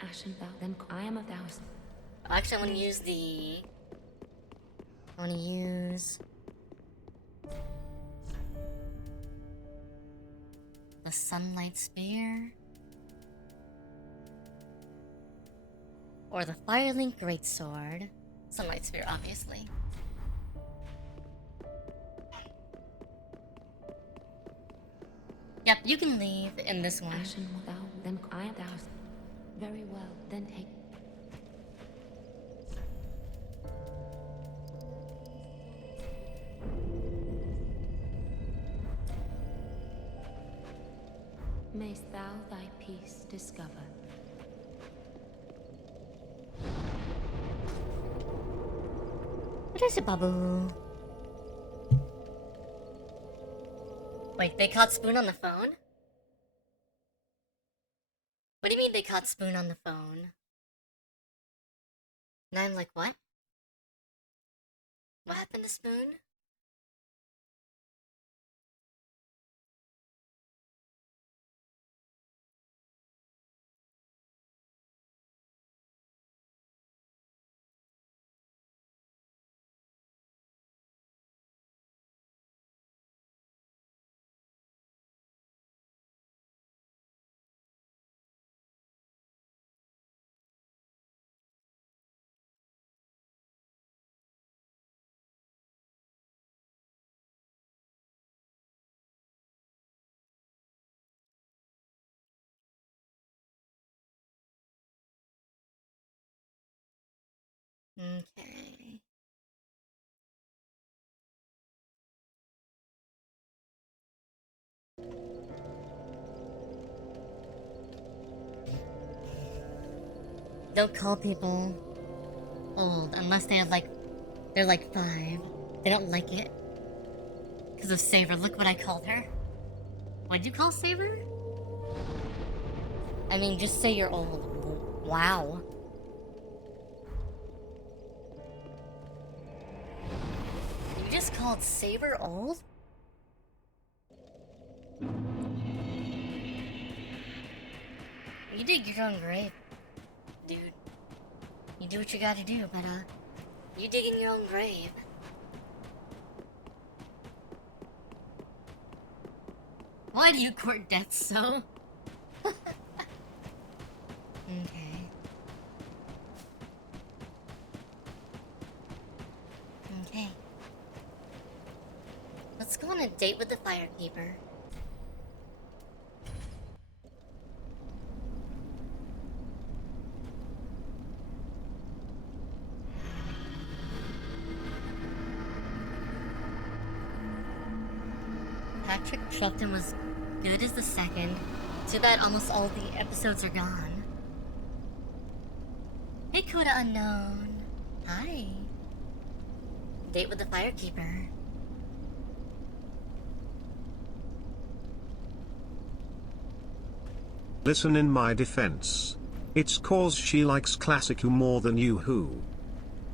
Ashen thou, then I am a thousand. Actually, I want to use the sunlight spear. Or the Firelink greatsword. Sunlight spear, obviously. Yep, you can leave in this one. Ashen thou, then I am thousand. Very well, then take. Mayst thou thy peace discover. What is it, Babu? Wait, they caught Spoon on the phone? What do you mean they caught Spoon on the phone? And I'm like, what? What happened to Spoon? Okay. Don't call people old unless they have they're like 5. They don't like it. Because of Saber. Look what I called her. What'd you call Saber? I mean, just say you're old. Wow. You just called Saber old? You dig your own grave, dude. You do what you gotta do, but you dig in your own grave. Why do you court death so? Okay. Okay. Let's go on a date with the Firekeeper. Patrick Troughton was good as the second. Too bad almost all the episodes are gone. Hey, Coda Unknown. Hi. Date with the Firekeeper. Listen, in my defense, it's cause she likes classic you more than you who.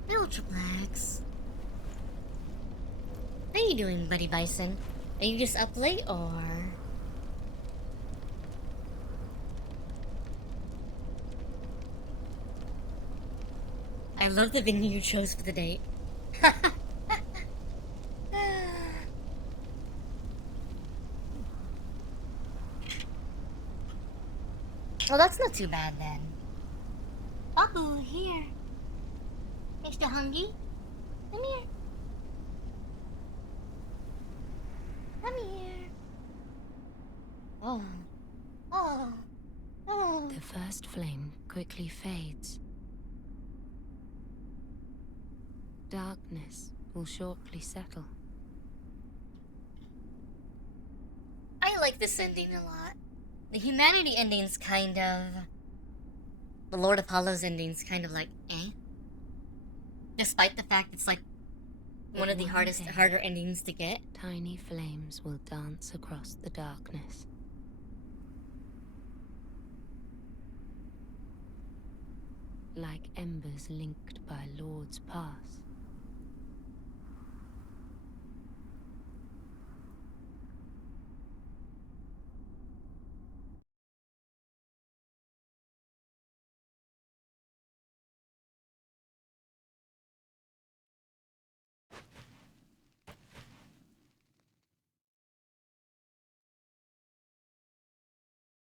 Ultraplex. How you doing, Buddy Bison? Are you just up late, or...? I love the venue you chose for the date. Well, that's not too bad then. Babu, here. Mr. Hungry? Come here. Come here. Oh. Oh. Oh. The first flame quickly fades. Darkness will shortly settle. I like this ending a lot. The humanity ending's kind of... The Lord of Hollows ending's kind of like, eh? Despite the fact it's like one of the harder endings to get. Tiny flames will dance across the darkness. Like embers linked by Lord's Pass.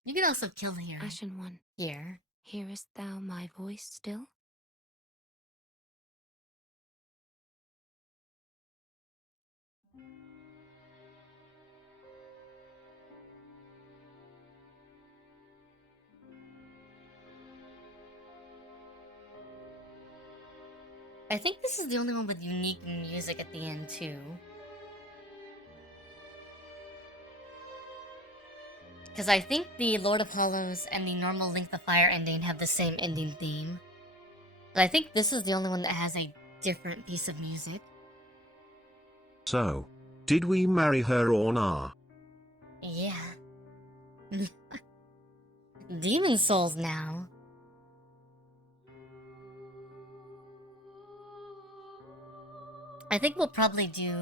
You can also kill here. Ashen One, Here. hearest thou my voice still? I think this is the only one with unique music at the end, too. Because I think the Lord of Hollows and the normal Link the Fire ending have the same ending theme. But I think this is the only one that has a different piece of music. So, did we marry her or nah? Yeah. Demon Souls now. I think we'll probably do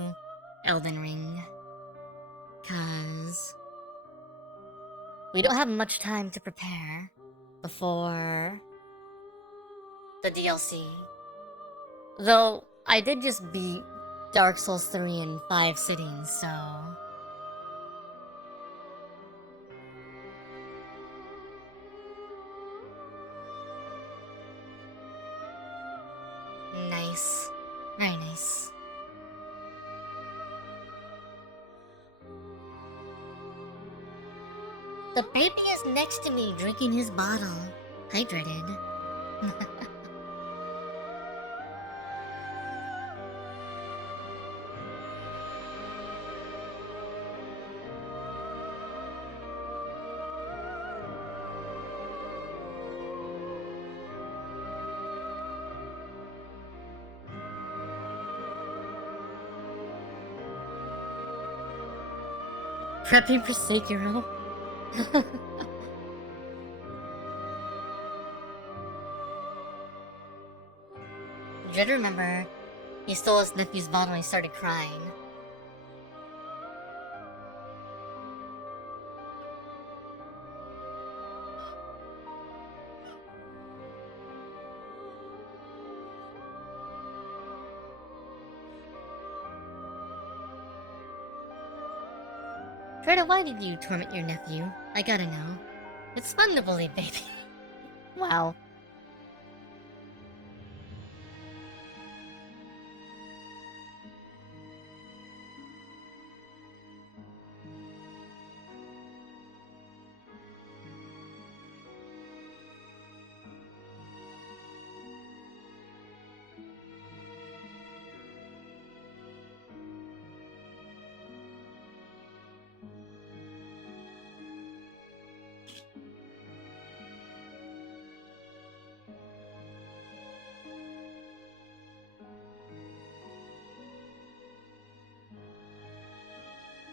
Elden Ring. Cause we don't have much time to prepare before the DLC. Though, I did just beat Dark Souls 3 in 5 sittings, so... Nice. Very nice. The baby is next to me, drinking his bottle. Hydrated. Prepping for Sekiro. Jed, remember, he stole his nephew's bottle and he started crying. Freda, why did you torment your nephew? I gotta know. It's fun to bully, baby. Wow.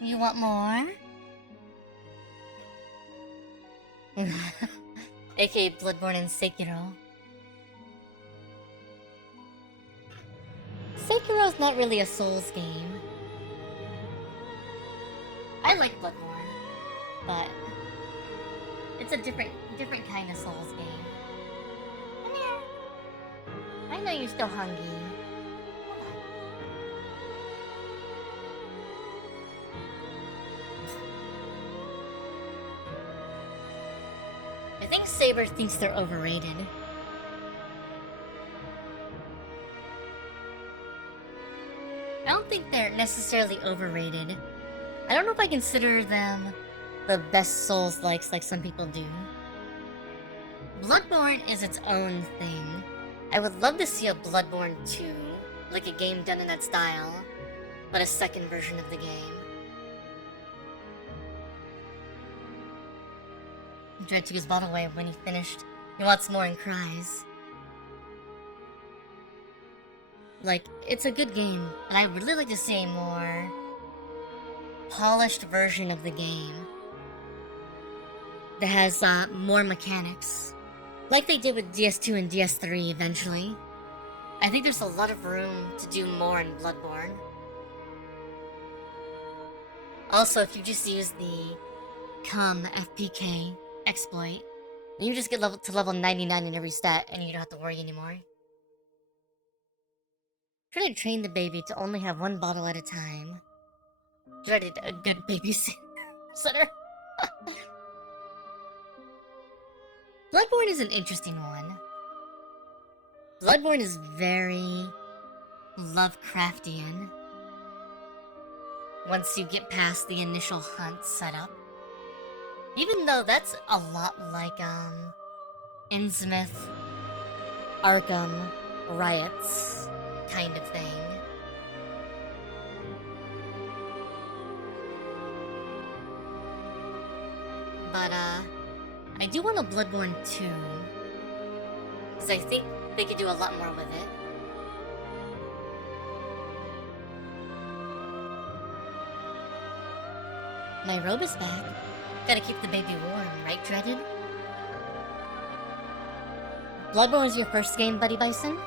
You want more? aka Bloodborne and Sekiro. Sekiro's not really a Souls game. I like Bloodborne, but it's a different kind of Souls game. Come here. I know you're still hungry. I think Saber thinks they're overrated. I don't think they're necessarily overrated. I don't know if I consider them the best Souls-likes like some people do. Bloodborne is its own thing. I would love to see a Bloodborne 2, like a game done in that style, but a second version of the game. Dread took his bottle away when he finished. He wants more and cries. Like, it's a good game, but I'd really like to see a more polished version of the game that has more mechanics. Like they did with DS2 and DS3 eventually. I think there's a lot of room to do more in Bloodborne. Also, if you just use the FPK exploit, you just get to level 99 in every stat and you don't have to worry anymore. Try to train the baby to only have one bottle at a time. Dreaded a good babysitter. Bloodborne is an interesting one. Bloodborne is very Lovecraftian. Once you get past the initial hunt setup. Even though that's a lot like, Innsmouth, Arkham, Riots kind of thing. But, I do want a Bloodborne 2. Because I think they could do a lot more with it. My robe is back. Gotta keep the baby warm, right, Dreaded? Bloodborne was your first game, Buddy Bison?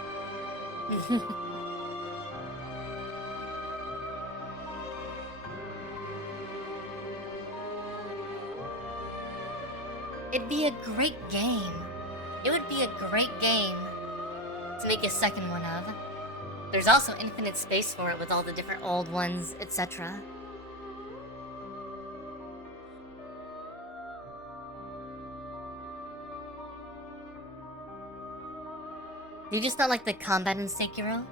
It'd be a great game. It would be a great game to make a second one of. There's also infinite space for it with all the different old ones, etc. Do you just not like the combat in Sekiro?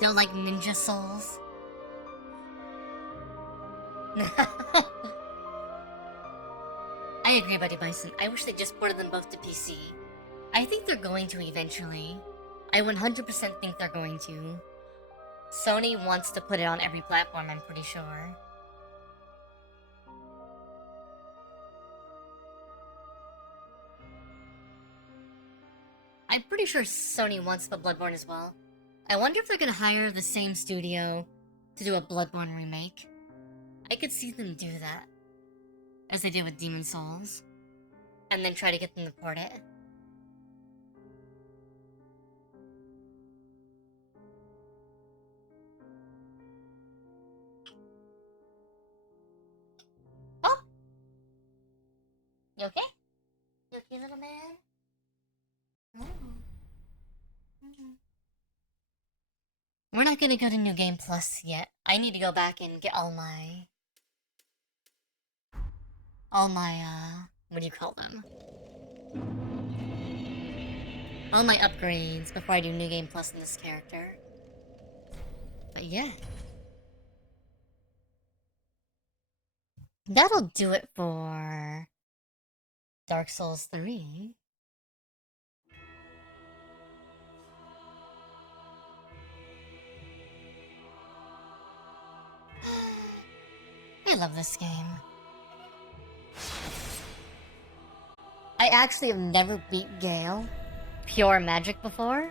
Don't like ninja souls? I agree, Buddy Bison. I wish they just ported them both to PC. I think they're going to eventually. I 100% think they're going to. Sony wants to put it on every platform, I'm pretty sure. I'm pretty sure Sony wants to put Bloodborne as well. I wonder if they're gonna hire the same studio to do a Bloodborne remake. I could see them do that, as they did with Demon Souls, and then try to get them to port it. Oh! You okay? You okay, little man? We're not gonna go to New Game Plus yet. I need to go back and get all my, what do you call them? All my upgrades before I do New Game Plus in this character. But yeah. That'll do it for Dark Souls 3. I love this game. I actually have never beat Gale pure magic before.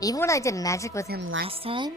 Even when I did magic with him last time,